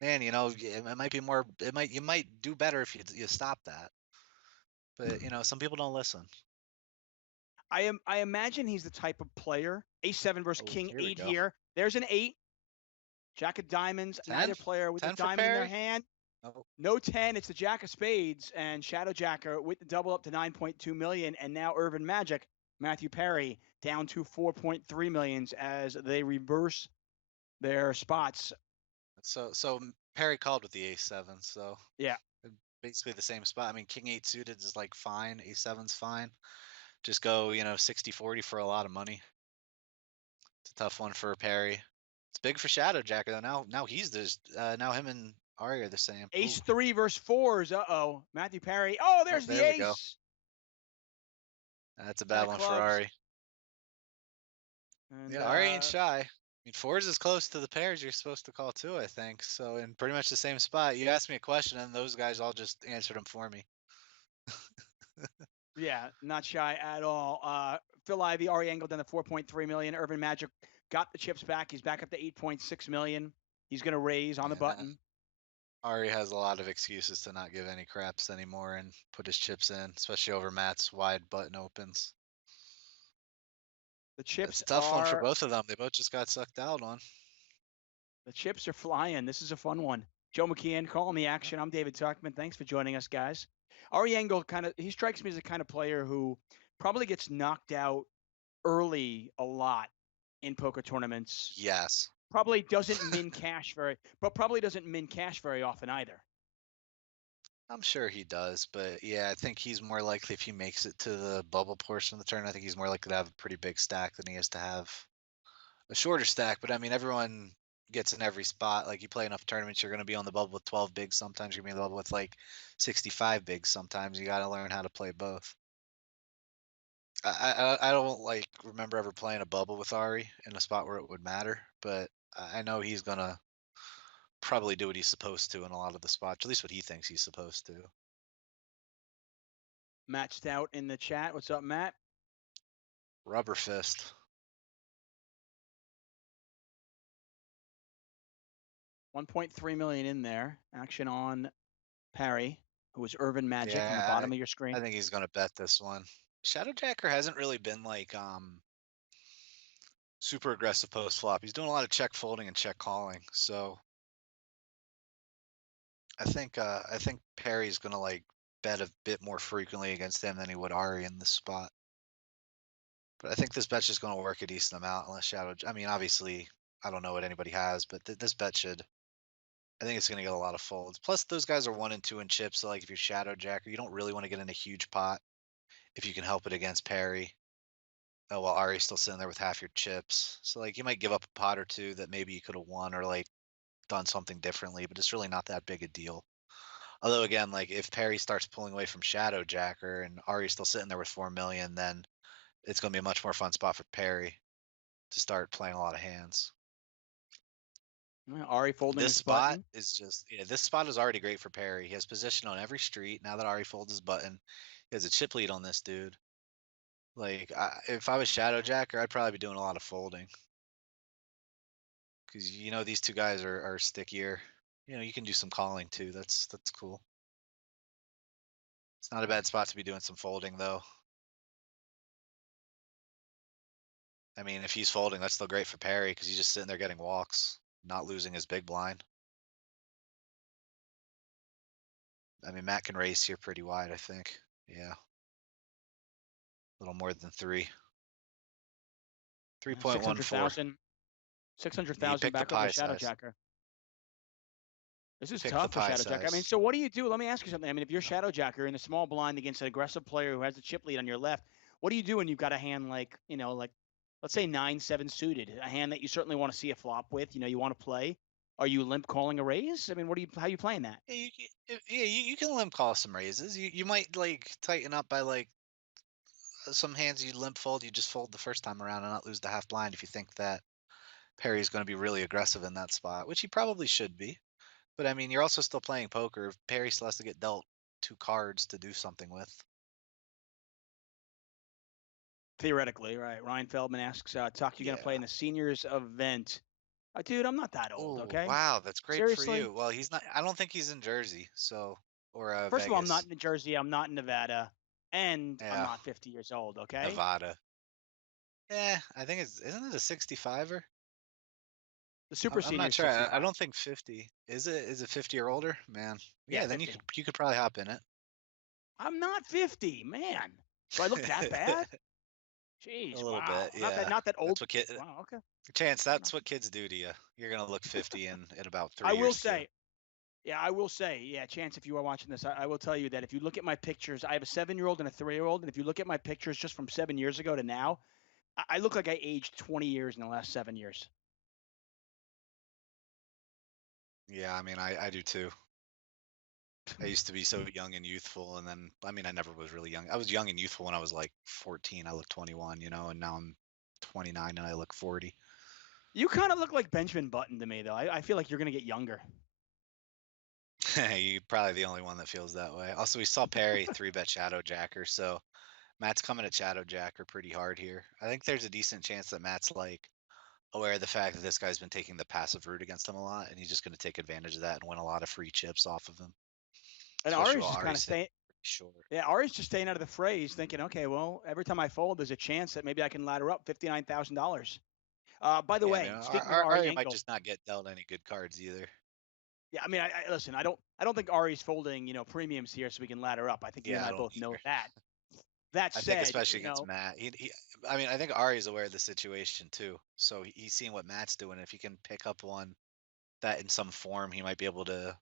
man, you know, it might be more. You might do better if you stop that. But you know, some people don't listen. I imagine he's the type of player. Ace seven versus Oh, king here we eight go. here. There's an eight. Jack of diamonds. 10? Neither player with a 10 for diamond in their Perry? hand. Oh, No 10. It's the jack of spades and Shadow Jacker with the double up to 9.2 million. And now Irvin Magic, Matthew Perry down to 4.3 millions as they reverse their spots. so Perry called with the ace seven, so Yeah. basically the same spot. I mean, king eight suited is like fine, ace seven's fine. Just go, you know, 60-40 for a lot of money. It's a tough one for Perry. It's big for Shadow Jacker though. Now he's just now him and Ari are the same. Ace Ooh. three versus fours. Uh-oh. Matthew Perry. Oh, Oh, there's the there we go. ace. That's a 10 bad of one for clubs. Ari. And Yeah, Ari ain't shy. I mean, fours is close to the pairs you're supposed to call too, I think. So in pretty much the same spot. You asked me a question, and those guys all just answered them for me. yeah, not shy at all. Phil Ivey, Ari Engel down to 4.3 million. Irvin Magic got the chips back. He's back up to 8.6 million. He's going to raise on the Yeah, button. Ari has a lot of excuses to not give any craps anymore and put his chips in, especially over Matt's wide button opens. The It's chips a tough one for are both of them. They both just got sucked out on. the chips are flying. This is a fun one. Joe McKeehen calling the action. I'm David Tuchman. Thanks for joining us, guys. Ari Engel he strikes me as the kind of player who probably gets knocked out early a lot in poker tournaments. Yes. Probably doesn't min cash very often either. I'm sure he does, but yeah, I think he's more likely if he makes it to the bubble portion of the tournament, I think he's more likely to have a pretty big stack than he is to have a shorter stack. But I mean, everyone gets in every spot. Like you play enough tournaments, you're going to be on the bubble with 12 bigs. Sometimes you're going to be on the bubble with like 65 bigs. Sometimes you got to learn how to play both. I don't like remember ever playing a bubble with Ari in a spot where it would matter, but I know he's gonna probably do what he's supposed to in a lot of the spots, at least what he thinks he's supposed to. Matt Stout in the chat. What's up, Matt? Rubber fist. 1.3 million in there. Action on Perry, who was Irvin Magic on the Yeah, bottom of your screen. I think he's gonna bet this one. Shadowjacker hasn't really been like super aggressive post flop. He's doing a lot of check folding and check calling. So I think Perry's gonna like bet a bit more frequently against him than he would Ari in this spot. But I think this bet's just going to work a decent amount unless Shadow. I mean, obviously, I don't know what anybody has, but this bet should. I think it's going to get a lot of folds. Plus, those guys are 1 and 2 in chips. So, like, if you're Shadow Jacker, you don't really want to get in a huge pot if you can help it against Perry. Oh, while Ari's still sitting there with half your chips. So, like, you might give up a pot or two that maybe you could have won or, like, done something differently, but it's really not that big a deal. Although, again, like, if Perry starts pulling away from Shadow Jacker and Ari's still sitting there with 4 million, then it's going to be a much more fun spot for Perry to start playing a lot of hands. Ari folding This his spot button. is just, yeah, this spot is already great for Perry. He has position on every street. Now that Ari folds his button, he has a chip lead on this dude. Like, if I was Shadow Jacker, I'd probably be doing a lot of folding. Because, these two guys are stickier. You can do some calling too. That's cool. It's not a bad spot to be doing some folding, though. I mean, if he's folding, that's still great for Perry because he's just sitting there getting walks, not losing his big blind. I mean, Matt can raise here pretty wide, I think. Yeah. A little more than 3. 3.14. 600,000. 600,000 He picked the back over pie Shadow size. Jacker. This is Picked the tough for pie Shadow Jacker. I mean, size. so what do you do? Let me ask you something. I mean, if you're Shadow Jacker in a small blind against an aggressive player who has a chip lead on your left, what do you do when you've got a hand like, like let's say 9-7 suited, a hand that you certainly want to see a flop with, you want to play? Are you limp calling a raise? I mean, how are you playing that? Yeah, you can limp call some raises. You might like tighten up by like some hands you limp fold. You just fold the first time around and not lose the half blind if you think that Perry's going to be really aggressive in that spot, which he probably should be. But I mean, you're also still playing poker. Perry still has to get dealt 2 cards to do something with. Theoretically, right? Ryan Feldman asks, Tuck, you going to play in the seniors event? Dude, I'm not that old, Oh, okay? wow, that's great for Seriously? you. Well, he's not. I don't think he's in Jersey, so or First of all, I'm not Vegas. in New Jersey. I'm not in Nevada. And I'm Yeah, not 50 years old, okay? Nevada. Yeah, I think isn't it a 65er? The super I'm senior not is sure. I 65. don't think 50. Is it? Is it 50 or older? Man, Yeah, yeah. Then 50. you could probably hop in it. I'm not 50, man. Do I look that bad? A Jeez, little wow. bit, yeah. Not that old. That's what Wow, okay. Chance. Fair enough. That's what kids do to you. You're gonna look 50 in about I 3 will years too. say, yeah, Chance, if you are watching this, I will tell you that if you look at my pictures, I have a 7-year-old and a 3-year-old, and if you look at my pictures just from 7 years ago to now, I look like I aged 20 years in the last 7 years. Yeah, I mean, I do too. I used to be so young and youthful, and then I mean, I never was really young. I was young and youthful when I was like 14. I look 21, and now I'm 29 and I look 40. You kind of look like Benjamin Button to me, though. I feel like you're going to get younger. You're probably the only one that feels that way. Also, we saw Perry 3-bet Shadow Jacker, so Matt's coming at Shadow Jacker pretty hard here. I think there's a decent chance that Matt's like aware of the fact that this guy's been taking the passive route against him a lot, and he's just going to take advantage of that and win a lot of free chips off of him. And Especially Ari's while just kind of Ari's sitting staying. short. Yeah, Ari's just staying out of the fray. He's thinking, okay, well, every time I fold, there's a chance that maybe I can ladder up $59,000. By the Yeah, I mean, way, speaking of Ari Ari might Engel, just not get dealt any good cards either. yeah, I mean, I listen. I don't think Ari's folding, premiums here so we can ladder up. I think you and Yeah, I I don't both know either. that. That I think said, especially against Matt. I mean, I think Ari's aware of the situation too. So he's seeing what Matt's doing. If he can pick up one that in some form, he might be able to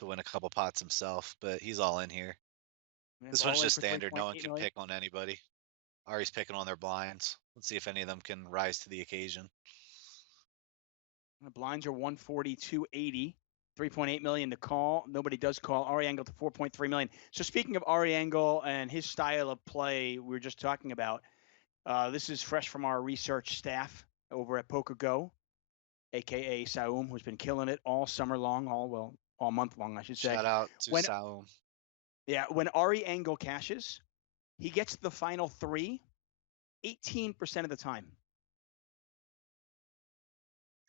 win a couple pots himself. But he's all in here. This one's all in just for standard. No one 3.8 can million. pick on anybody. Ari's picking on their blinds. Let's see if any of them can rise to the occasion. The blinds are 140, 280. 3.8 million to call. Nobody does call. Ari Engel to 4.3 million. So speaking of Ari Engel and his style of play, we were just talking about. This is fresh from our research staff over at PokerGo, aka Saum, who's been killing it all summer long, all month long, I should say. Shout out to When Saum. when Ari Engel cashes, he gets the final 3 18% of the time.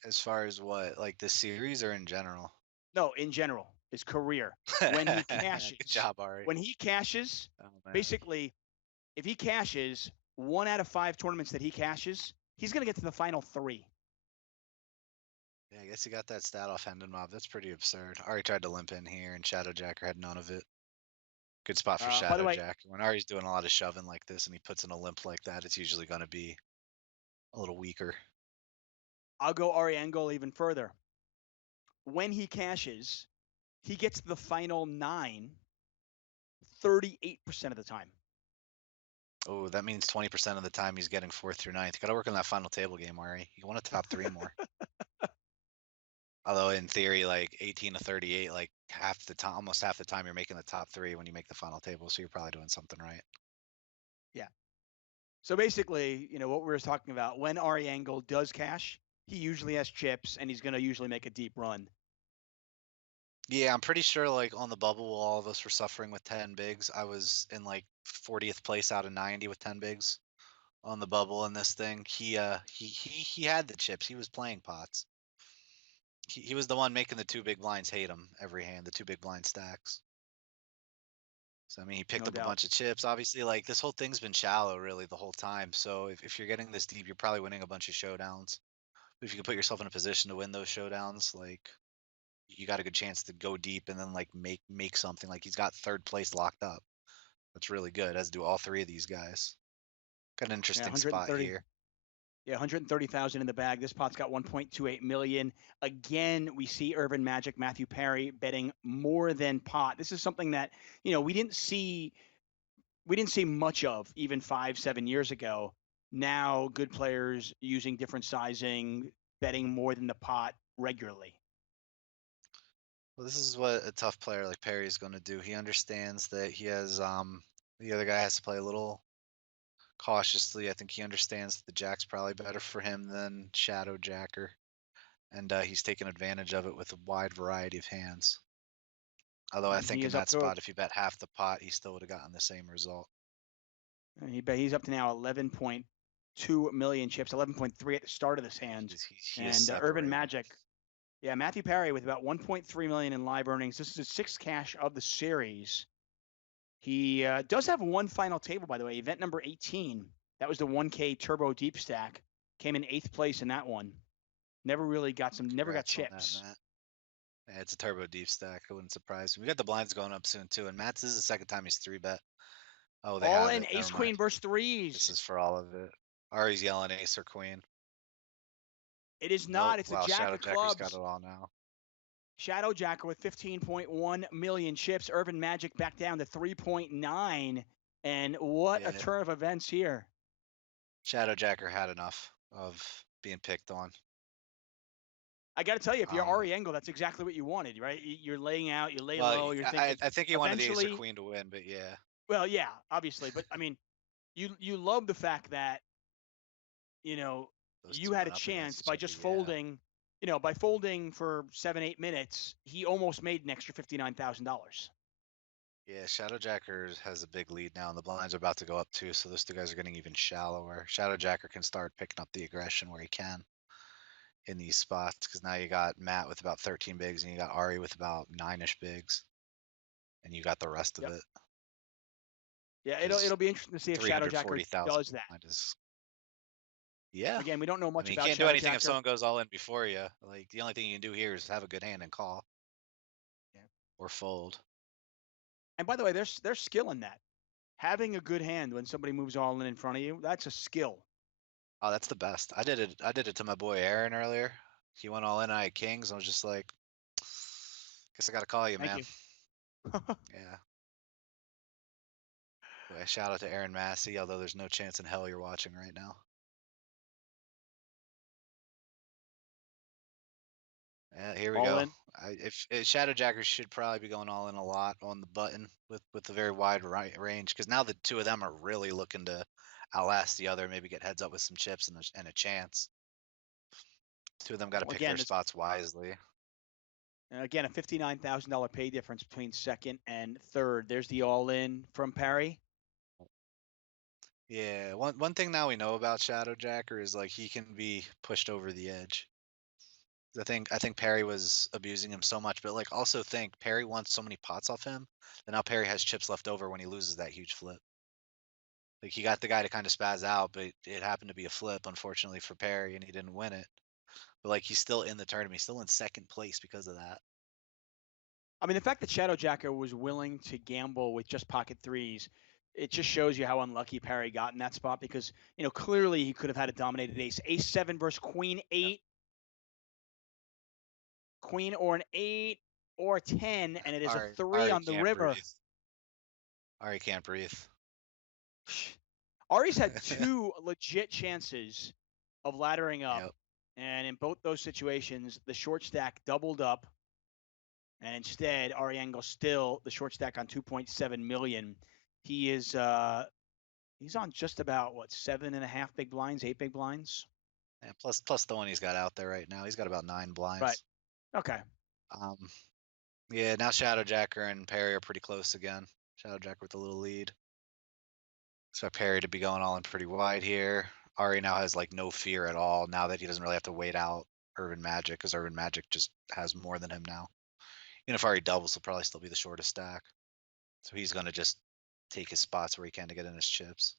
As far as what, like this series or in general? No, in general, his career. When he cashes, Good job, Ari. Oh, basically, if he cashes 1 out of 5 tournaments that he cashes, he's going to get to the final 3. Yeah, I guess he got that stat off Hendon Mob. That's pretty absurd. Ari tried to limp in here, and Shadow Jacker had none of it. Good spot for By the Shadow way, Jack. When Ari's doing a lot of shoving like this and he puts in a limp like that, it's usually going to be a little weaker. I'll go Ari Engel even further. When he cashes, he gets the final 9 38% of the time. Oh, that means 20% of the time he's getting 4th through 9th. You got to work on that final table game, Ari. You want a top 3 more. Although in theory, like 18 to 38, like almost half the time you're making the top 3 when you make the final table. So you're probably doing something right. Yeah. So basically, what we were talking about, when Ari Engel does cash, he usually has chips and he's going to usually make a deep run. Yeah, I'm pretty sure like on the bubble, while all of us were suffering with 10 bigs, I was in like 40th place out of 90 with 10 bigs on the bubble in this thing. He had the chips. He was playing pots. He was the one making the two big blinds hate him every hand, the two big blind stacks. So I mean, he picked No up a doubt. bunch of chips. Obviously, like this whole thing's been shallow really the whole time. So if you're getting this deep, you're probably winning a bunch of showdowns. If you can put yourself in a position to win those showdowns, like you got a good chance to go deep and then like make something. Like he's got third place locked up. That's really good, as do all three of these guys. Got an Yeah, interesting spot 130. here. Yeah, 130,000 in the bag. This pot's got 1.28 million. Again, we see Irvin Magic, Matthew Perry betting more than pot. This is something that, we didn't see much of even 5-7 years ago. Now, good players using different sizing, betting more than the pot regularly. Well, this is what a tough player like Perry is going to do. He understands that he has the other guy has to play a little cautiously. I think he understands that the jack's probably better for him than Shadow Jacker, and he's taken advantage of it with a wide variety of hands. Although I And he think in is up that to spot, if he bet half the pot, he still would have gotten the same result. he's up to now 11.2 million chips, 11.3 at the start of this hand. He is And Urban separating. Magic, yeah, Matthew Perry with about 1.3 million in live earnings. This is his sixth cash of the series. He does have one final table, by the way, event number 18. That was the 1K Turbo Deep Stack. Came in 8th place in that one. Never got Congrats on that, chips. Matt. Yeah, it's a turbo deep stack. It wouldn't surprise me. We got the blinds going up soon too, and Matt's this is the second time he's 3-bet. Oh, they All have in it. Never ace mind. queen versus This threes. is for all of it. Ari's yelling ace or queen. It is Nope. not. It's a Wow, jack Shadow of Jacker's got clubs. it all now. Shadow Jacker with 15.1 million chips. Urban Magic back down to 3.9. And what a Yeah, turn of events here. Shadow Jacker had enough of being picked on. I got to tell you, if you're Um, Ari Engel, that's exactly what you wanted, right? You're laying out, you lay well, low, you're thinking I think he wanted the ace or eventually. queen to win, but yeah, Well, yeah, obviously, but I mean, you love the fact that those you two had a went up against chance each by other. just Yeah, folding. By folding for 7-8 minutes, he almost made an extra $59,000. yeah. Shadow Jacker has a big lead now, and the blinds are about to go up too. So those two guys are getting even shallower. Shadow Jacker can start picking up the aggression where he can in these spots, because now you got Matt with about 13 bigs, and you got Ari with about 9-ish bigs, and you got the rest of Yep. it. Yeah, Because it'll be interesting to see if Shadow Jacker 340,000 does that. is, yeah. Again, we don't know I much mean, you about can't do Shadow anything if Jacker. someone goes all in before you. Like the only thing you can do here is have a good hand and call. Yeah. Or fold. And by the way, there's skill in that. Having a good hand when somebody moves all in front of you, that's a skill. Oh, that's the best. I did it to my boy Aaron earlier. He went all in. I had kings. I was just like, guess I gotta call you, Thank man. you. Yeah. Anyway, shout out to Aaron Massey, although there's no chance in hell you're watching right now. Yeah, here we All go. in. If Shadow Jackers should probably be going all in a lot on the button with a very wide range, because now the two of them are really looking to outlast the other, maybe get heads up with some chips and a chance. Two of them got to Well, pick their again, spots wisely. a $59,000 pay difference between second and third. There's the all in from Perry. Yeah, one thing now we know about Shadow Jacker is like he can be pushed over the edge. I think Perry was abusing him so much, but like also think Perry wants so many pots off him that now Perry has chips left over when he loses that huge flip. Like he got the guy to kind of spaz out, but it happened to be a flip, unfortunately for Perry, and he didn't win it. But like he's still in the tournament, he's still in second place because of that. I mean, the fact that Shadow Jacker was willing to gamble with just pocket threes, it just shows you how unlucky Perry got in that spot because, clearly he could have had a dominated ace. Ace 7 versus Queen 8. Yep. Queen or an 8 or a 10, and it is a 3 on the river. Breathe. Ari can't breathe. Ari's had two legit chances of laddering up. Yep. And in both those situations, the short stack doubled up. And instead, Ari Engel still the short stack on 2.7 million. He is he's on just about 7.5 big blinds, 8 big blinds. And plus the one he's got out there right now, he's got about 9 blinds. Right. Okay. Yeah, now Shadowjacker and Perry are pretty close again. Shadowjacker with a little lead. Expect Perry to be going all in pretty wide here. Ari now has like no fear at all now that he doesn't really have to wait out Urban Magic because Urban Magic just has more than him now. Even if Ari doubles, he'll probably still be the shortest stack. So he's going to just take his spots where he can to get in his chips.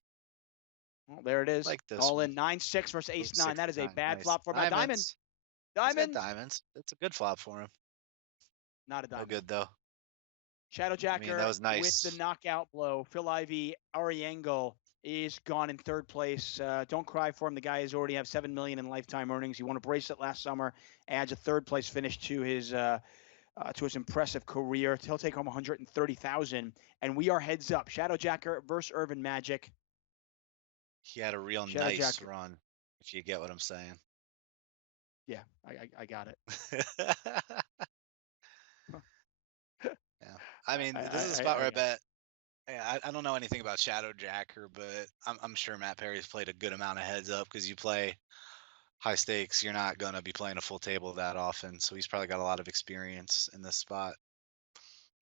Well, there it is. Like this All one. in 9-6 versus Move ace-9. That is a 69. bad Nice. flop for my diamond. Diamonds. He's got Diamond. diamonds. It's a good flop for him. Not a No diamond. good though. I mean, that Shadowjacker was with the nice. knockout blow. Phil Ivey, Ari Engel is gone in third place. Don't cry for him. The guy has already have $7 million in lifetime earnings. He won a bracelet last summer. Adds a third place finish to his impressive career. He'll take home 130,000. And we are heads up. Shadowjacker versus Urban Magic. He had a real nice Shadowjacker. run, if you get what I'm saying. Yeah, I got it. Yeah. I mean, this is a spot where I bet. Yeah, I don't know anything about Shadowjacker, but I'm sure Matt Perry's played a good amount of heads up because you play high stakes. You're not gonna be playing a full table that often, so he's probably got a lot of experience in this spot.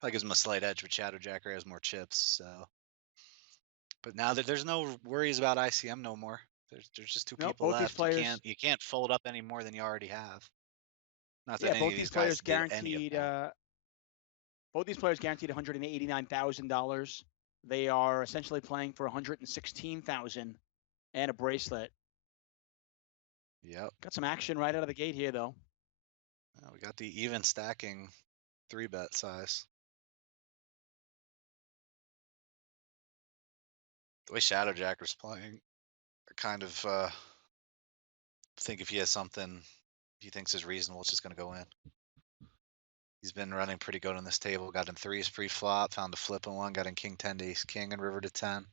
Probably gives him a slight edge, but Shadowjacker has more chips. So, but now that there's no worries about ICM no more. There's just two Nope, people both these left. players. You can't fold up any more than you already have. Not that Yeah, any both of these these guys players did any of guaranteed. that. Both these players guaranteed $189,000. They are essentially playing for $116,000 and a bracelet. Yep. Got some action right out of the gate here, though. We got the even stacking 3-bet size. The way Shadowjacker's playing, I kind of think if he has something he thinks is reasonable, it's just going to go in. He's been running pretty good on this table. Got in threes pre-flop, found a flip in one, got in king 10 to ace king and river to 10.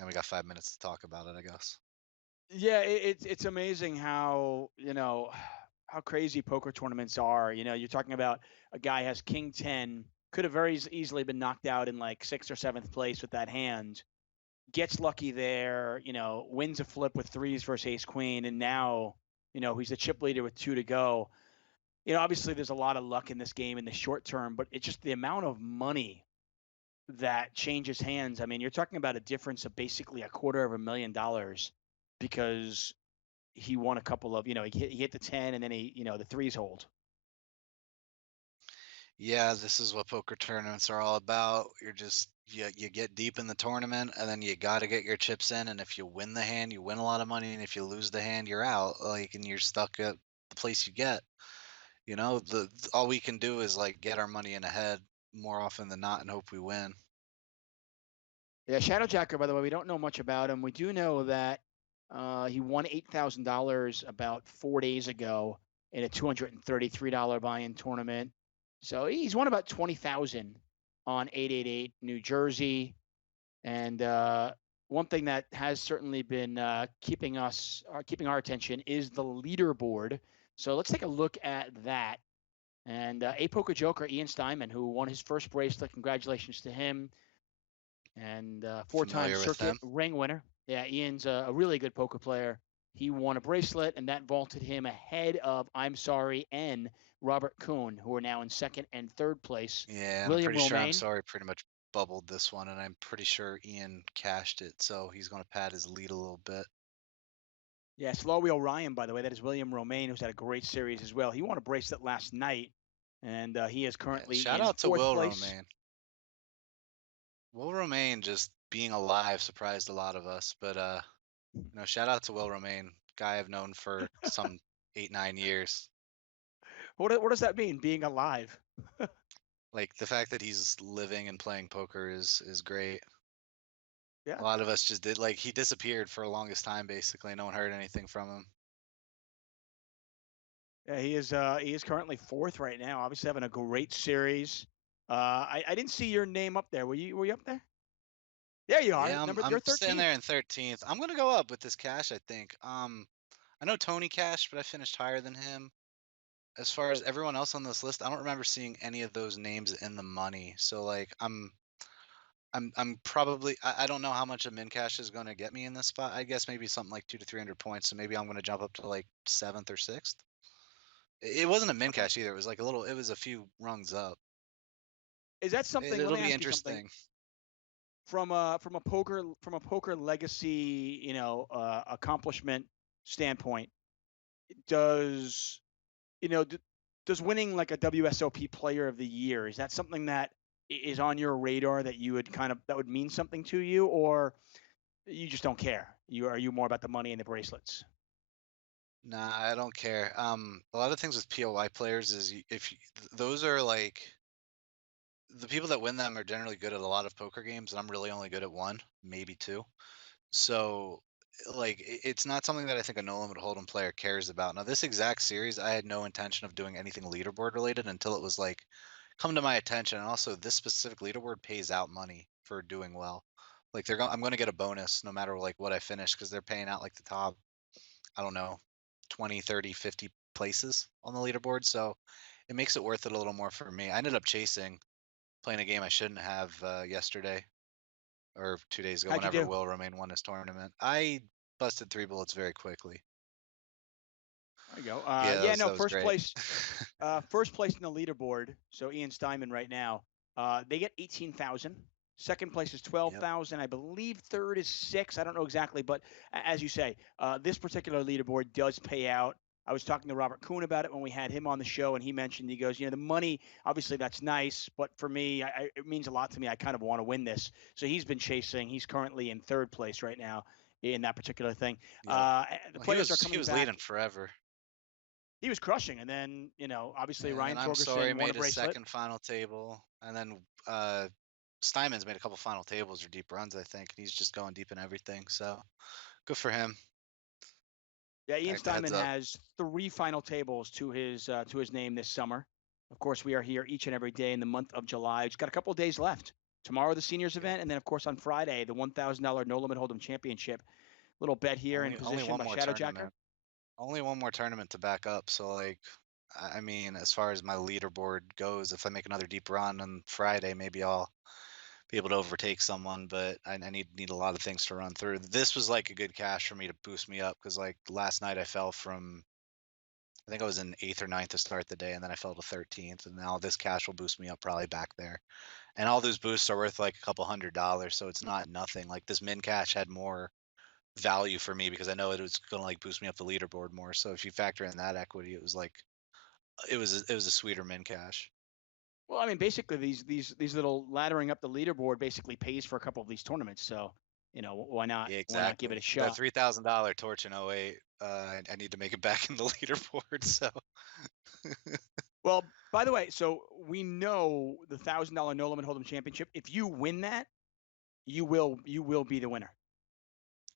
And we got 5 minutes to talk about it, I guess. Yeah, it's amazing how how crazy poker tournaments are. You're talking about a guy has king 10, could have very easily been knocked out in like 6th or 7th place with that hand. Gets lucky there, wins a flip with threes versus ace queen, and now he's the chip leader with 2 to go. Obviously there's a lot of luck in this game in the short term, but it's just the amount of money that changes hands. I mean, you're talking about a difference of basically $250,000 because he won a couple of, he hit the 10 and then the threes hold. Yeah, this is what poker tournaments are all about. You get deep in the tournament and then you got to get your chips in, and if you win the hand, you win a lot of money, and if you lose the hand, you're out. Like, and you're stuck at the place you get. All we can do is like get our money in ahead more often than not and hope we win. Yeah, Shadowjacker, by the way, we don't know much about him. We do know that he won $8,000 about 4 days ago in a $233 buy-in tournament. So he's won about 20,000 on 888 New Jersey. And one thing that has certainly been keeping our attention is the leaderboard. So let's take a look at that. And a poker joker, Ian Steinman, who won his first bracelet. Congratulations to him. And 4-time Familiar with circuit them? ring winner. Yeah, Ian's a really good poker player. He won a bracelet, and that vaulted him ahead of I'm Sorry and Robert Kuhn, who are now in 2nd and 3rd place. Yeah, and I'm William pretty sure I'm Romaine. sorry pretty much bubbled this one, and I'm pretty sure Ian cashed it, so he's going to pad his lead a little bit. Yeah, Slow Wheel Ryan, by the way, that is William Romaine, who's had a great series as well. He won a bracelet last night, and he is currently Shout in out to 4th Will place. Romaine. Will Romaine just being alive surprised a lot of us, but shout out to Will Romaine, guy I've known for some 8-9 years. What does that mean, being alive? Like, the fact that he's living and playing poker is great. Yeah. A lot of us just did, like, he disappeared for the longest time, basically. No one heard anything from him. Yeah, he is currently 4th right now. Obviously having a great series. I didn't see your name up there. Were you up there? There you are. Yeah, You're I'm sitting 13th. there in 13th. I'm gonna go up with this cash, I think. I know Tony cashed, but I finished higher than him. As far as everyone else on this list, I don't remember seeing any of those names in the money. So like I'm probably I don't know how much a min cash is gonna get me in this spot. I guess maybe something like 200 to 300 points. So maybe I'm gonna jump up to like 7th or 6th. It wasn't a min cash either. It was like it was a few rungs up. Is that something? Let It'll me be ask you something. interesting. From a poker legacy, accomplishment standpoint, does you know d- does winning like a WSOP Player of the Year, is that something that is on your radar that you would that would mean something to you, or you just don't care? Are you more about the money and the bracelets? Nah, I don't care. A lot of things with POI players is those are like the people that win them are generally good at a lot of poker games, and I'm really only good at one, maybe two. So, like, it's not something that I think a No Limit Hold'em player cares about. Now, this exact series, I had no intention of doing anything leaderboard related until it was like come to my attention. And also, this specific leaderboard pays out money for doing well. Like, I'm going to get a bonus no matter like what I finish because they're paying out like the top, I don't know, 20, 30, 50 places on the leaderboard. So it makes it worth it a little more for me. I ended up playing a game I shouldn't have yesterday or 2 days ago, How'd you whenever do? Will Romain won his tournament. I busted 3 bullets very quickly. There you go. Yeah, Yeah, no, that was great. first place in the leaderboard. So Ian Steinman right now, they get 18,000. Second place is Yep. 12,000. I believe third is 6. I don't know exactly, but as you say, this particular leaderboard does pay out. I was talking to Robert Kuhn about it when we had him on the show, and he mentioned, he goes, the money, obviously that's nice, but for me, it means a lot to me. I kind of want to win this. So he's been chasing. He's currently in third place right now in that particular thing. Yep. The Well, he players are was he coming was back. leading forever. He was crushing, and then obviously And then Ryan I'm sorry Torgerson won a made his bracelet. second final table. And then Steinman's made a couple final tables or deep runs, I think. And he's just going deep in everything. So good for him. Yeah, Ian Back the heads Steinman up. has 3 final tables to his name this summer. Of course, we are here each and every day in the month of July. Just got a couple of days left. Tomorrow, the seniors Yep. event, and then of course on Friday, the $1,000 No Limit Hold'em Championship. Little bet here in Only position one by more Shadowjacker. tournament. Only one more tournament to back up. So like I mean, as far as my leaderboard goes, if I make another deep run on Friday, maybe I'll be able to overtake someone, but I need a lot of things to run through. This was like a good cash for me to boost me up because like last night I fell from I think I was in 8th or 9th to start the day, and then I fell to 13th, and now this cash will boost me up probably back there. And all those boosts are worth like a couple $100, so it's not nothing. Like this min cash had more value for me because I know it was gonna like boost me up the leaderboard more. So if you factor in that equity, it was like it was a sweeter min cash. Well, I mean, basically these little laddering up the leaderboard basically pays for a couple of these tournaments. So why not Yeah, give it exactly. a That shot? $3,000 torch in '08, I need to make it back in the leaderboard. So Well, by the way, so we know the $1,000 No Limit Hold'em Championship. If you win that, you will be the winner.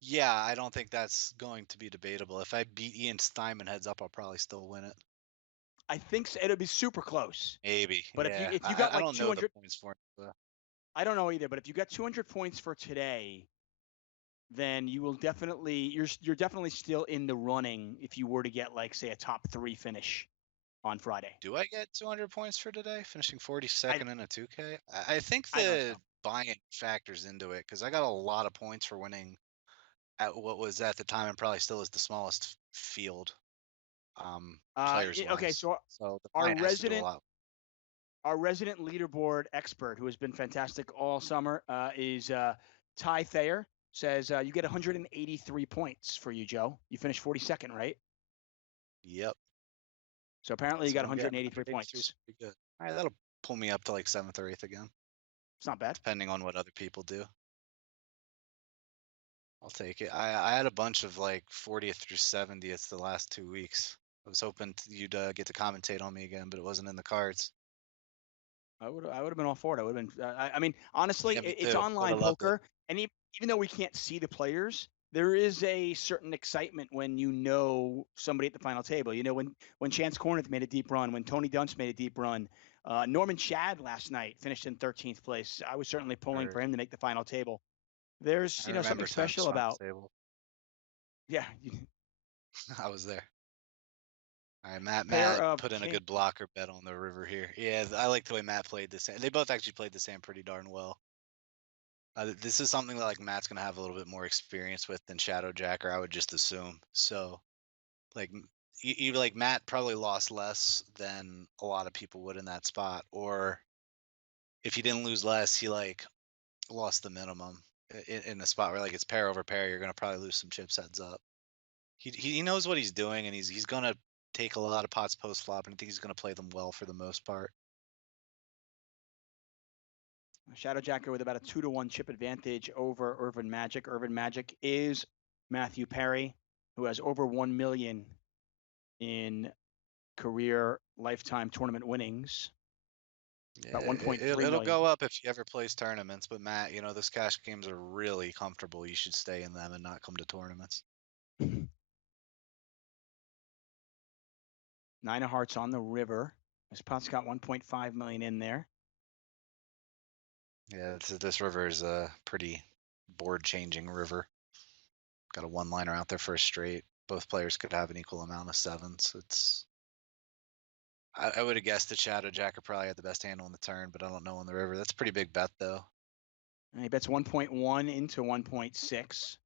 yeah, I don't think that's going to be debatable. If I beat Ian Steinman heads up, I'll probably still win it. I think so. It'll be super close. Maybe. But if you Yeah. if you I got I like don't know the 200, points for it. But I don't know either. But if you got 200 points for today, then you will definitely you're definitely still in the running if you were to get like say a top 3 finish on Friday. do I get 200 points for today? Finishing I 42nd in a 2K? I think I don't the know. buy-in factors into it because I got a lot of points for winning at what was at the time and probably still is the smallest field, players Okay, wise. so So the our buy-in has to do a resident lot. our resident leaderboard expert, who has been fantastic all summer, is Ty Thayer. Says you get 183 points for you, Joe. You finished 42nd, right? Yep. So apparently you That's got what I'm getting. 183 183 is points. pretty good. All right, that'll pull me up to like 7th or 8th again, It's not bad. depending on what other people do. I'll take it. I had a bunch of like 40th through 70th the last 2 weeks. I was hoping you'd get to commentate on me again, but it wasn't in the cards. I would have been all for it. I would have been. I mean, honestly, Yeah, me it's too. Would online have loved it. poker, and even though we can't see the players, there is a certain excitement when you know somebody at the final table. You know, when Chance Corneth made a deep run, when Tony Dunst made a deep run, Norman Chad last night finished in 13th place. I was certainly pulling for Heard. him to make the final table. There's I something remember Tony's special final about table. yeah, I was there. All right, Matt pair of put in a king. good blocker bet on the river here. Yeah, I like the way Matt played this hand. They both actually played this hand pretty darn well. This is something that like Matt's gonna have a little bit more experience with than Shadow Jacker, I would just assume. So like you like Matt probably lost less than a lot of people would in that spot, or if he didn't lose less, he like lost the minimum in a spot where like it's pair over pair. You're gonna probably lose some chips heads up. He knows what he's doing, and he's gonna take a lot of pots post flop, and I think he's gonna play them well for the most part. Shadowjacker with about a 2-1 chip advantage over Irvin Magic. Irvin Magic is Matthew Perry, who has over 1 million in career lifetime tournament winnings. About 1.3 It'll million. go up if he ever plays tournaments. But Matt, those cash games are really comfortable. You should stay in them and not come to tournaments. 9 of hearts on the river. This pot's got 1.5 million in there. Yeah, this river is a pretty board-changing river. Got a one-liner out there for a straight. Both players could have an equal amount of sevens. I would have guessed that Shadowjacker probably had the best handle on the turn, but I don't know on the river. That's a pretty big bet, though. And he bets 1.1 into 1.6.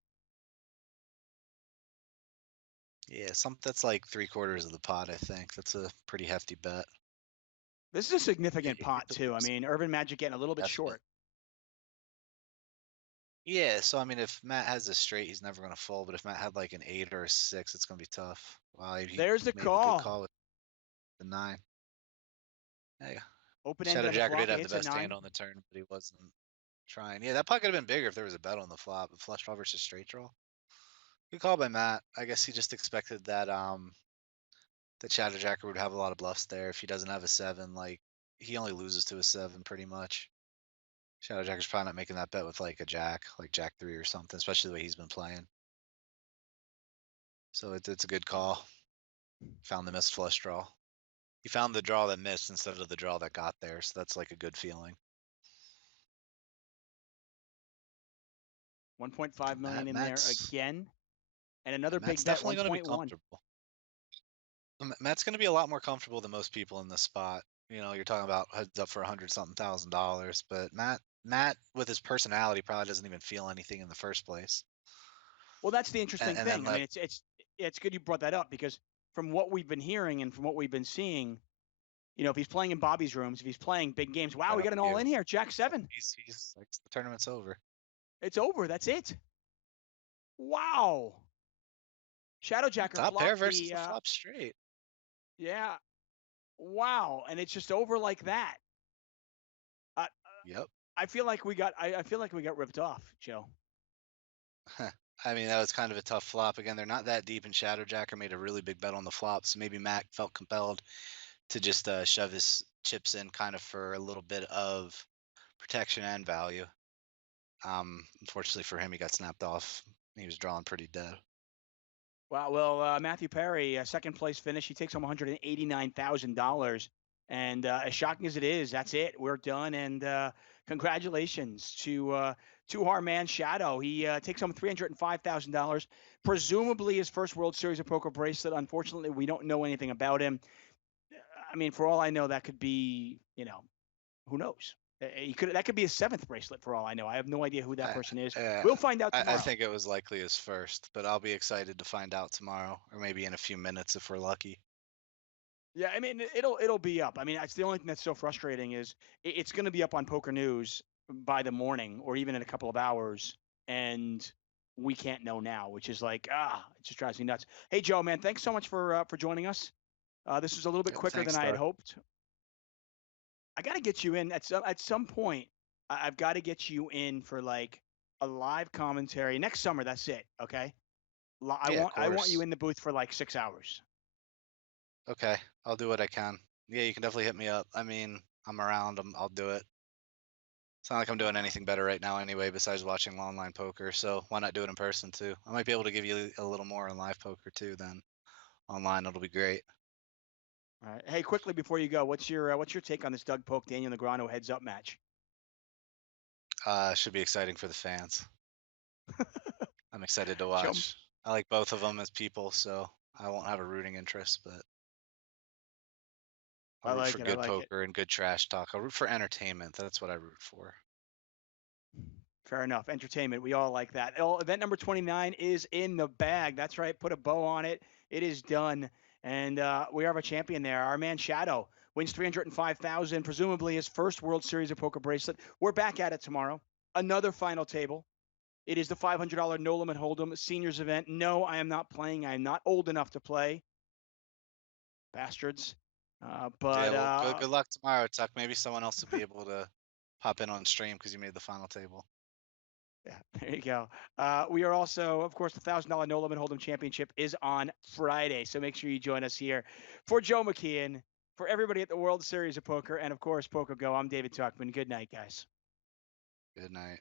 Yeah, that's like 3/4 of the pot, I think. That's a pretty hefty bet. This is a significant pot, too. I mean, Irvin Magic getting a little bit short. Yeah, so I mean, if Matt has a straight, he's never going to fold. But if Matt had like an 8 or a 6, it's going to be tough. Wow, There's the made call. a good call with the 9. Yeah. Open-ended Shadowjacker did have the it's best hand on the turn, but he wasn't trying. Yeah, that pot could have been bigger if there was a bet on the flop. But flush draw versus straight draw. Good call by Matt. I guess he just expected that that Shadowjacker would have a lot of bluffs there. If he doesn't have a 7, like he only loses to a 7 pretty much. Shadowjacker's probably not making that bet with like a jack, like Jack 3 or something, especially the way he's been playing. So it's a good call. Found the missed flush draw. He found the draw that missed instead of the draw that got there, so that's like a good feeling. 1.5 million in there again. And another big bet, definitely 1.1. going to be comfortable. Matt's going to be a lot more comfortable than most people in this spot. You're talking about heads up for $100-something thousand, but Matt with his personality probably doesn't even feel anything in the first place. Well, that's the interesting thing. I mean, it's good you brought that up, because from what we've been hearing and from what we've been seeing, if he's playing in Bobby's rooms, if he's playing big games, wow, we got an all in here, Jack 7. He's like, the tournament's over. It's over. That's it. Wow. Shadowjacker top pair versus the flop straight. Yeah. Wow. And it's just over like that. Yep. I feel like we got ripped off, Joe. I mean, that was kind of a tough flop. Again, they're not that deep, and Shadowjacker made a really big bet on the flop, so maybe Matt felt compelled to just shove his chips in kind of for a little bit of protection and value. Unfortunately for him, he got snapped off. He was drawing pretty dead. Wow. Well, Matthew Perry, second place finish. He takes home $189,000. And as shocking as it is, that's it. We're done. And congratulations to our man Shadow. He takes home $305,000. Presumably his first World Series of Poker bracelet. Unfortunately, we don't know anything about him. I mean, for all I know, that could be, who knows? That could be a 7th bracelet for all I know. I have no idea who that person is. We'll find out tomorrow. I think it was likely his first, but I'll be excited to find out tomorrow, or maybe in a few minutes if we're lucky. Yeah, I mean, it'll be up. I mean, it's the only thing that's so frustrating is it's going to be up on Poker News by the morning or even in a couple of hours, and we can't know now, which is like, it just drives me nuts. Hey, Joe, man, thanks so much for joining us. This was a little bit quicker than I had hoped. I got to get you in at some point. I've got to get you in for like a live commentary next summer. That's it. Okay. I want you in the booth for like 6 hours. Okay. I'll do what I can. Yeah, you can definitely hit me up. I mean, I'm around. I'll do it. It's not like I'm doing anything better right now anyway, besides watching online poker. So why not do it in person too? I might be able to give you a little more in live poker too. Then online, it'll be great. All right. Hey, quickly before you go, what's your take on this Doug Polk, Daniel Negreanu heads up match? Should be exciting for the fans. I'm excited to watch. I like both of them as people, so I won't have a rooting interest, but I'll root for good poker and good trash talk. I'll root for entertainment. That's what I root for. Fair enough. Entertainment. We all like that. Event number 29 is in the bag. That's right. Put a bow on it. It is done. And we have a champion there. Our man Shadow wins $305,000, presumably his first World Series of Poker bracelet. We're back at it tomorrow. Another final table. It is the $500 No Limit Hold-em Seniors event. No, I am not playing. I am not old enough to play. Bastards. Yeah, well, good luck tomorrow, Tuck. Maybe someone else will be able to pop in on stream because you made the final table. Yeah, there you go. We are also, of course, the $1,000 No Limit Hold'em Championship is on Friday, so make sure you join us here. For Joe Mckeehen, for everybody at the World Series of Poker, and of course, PokerGO, I'm David Tuchman. Good night, guys. Good night.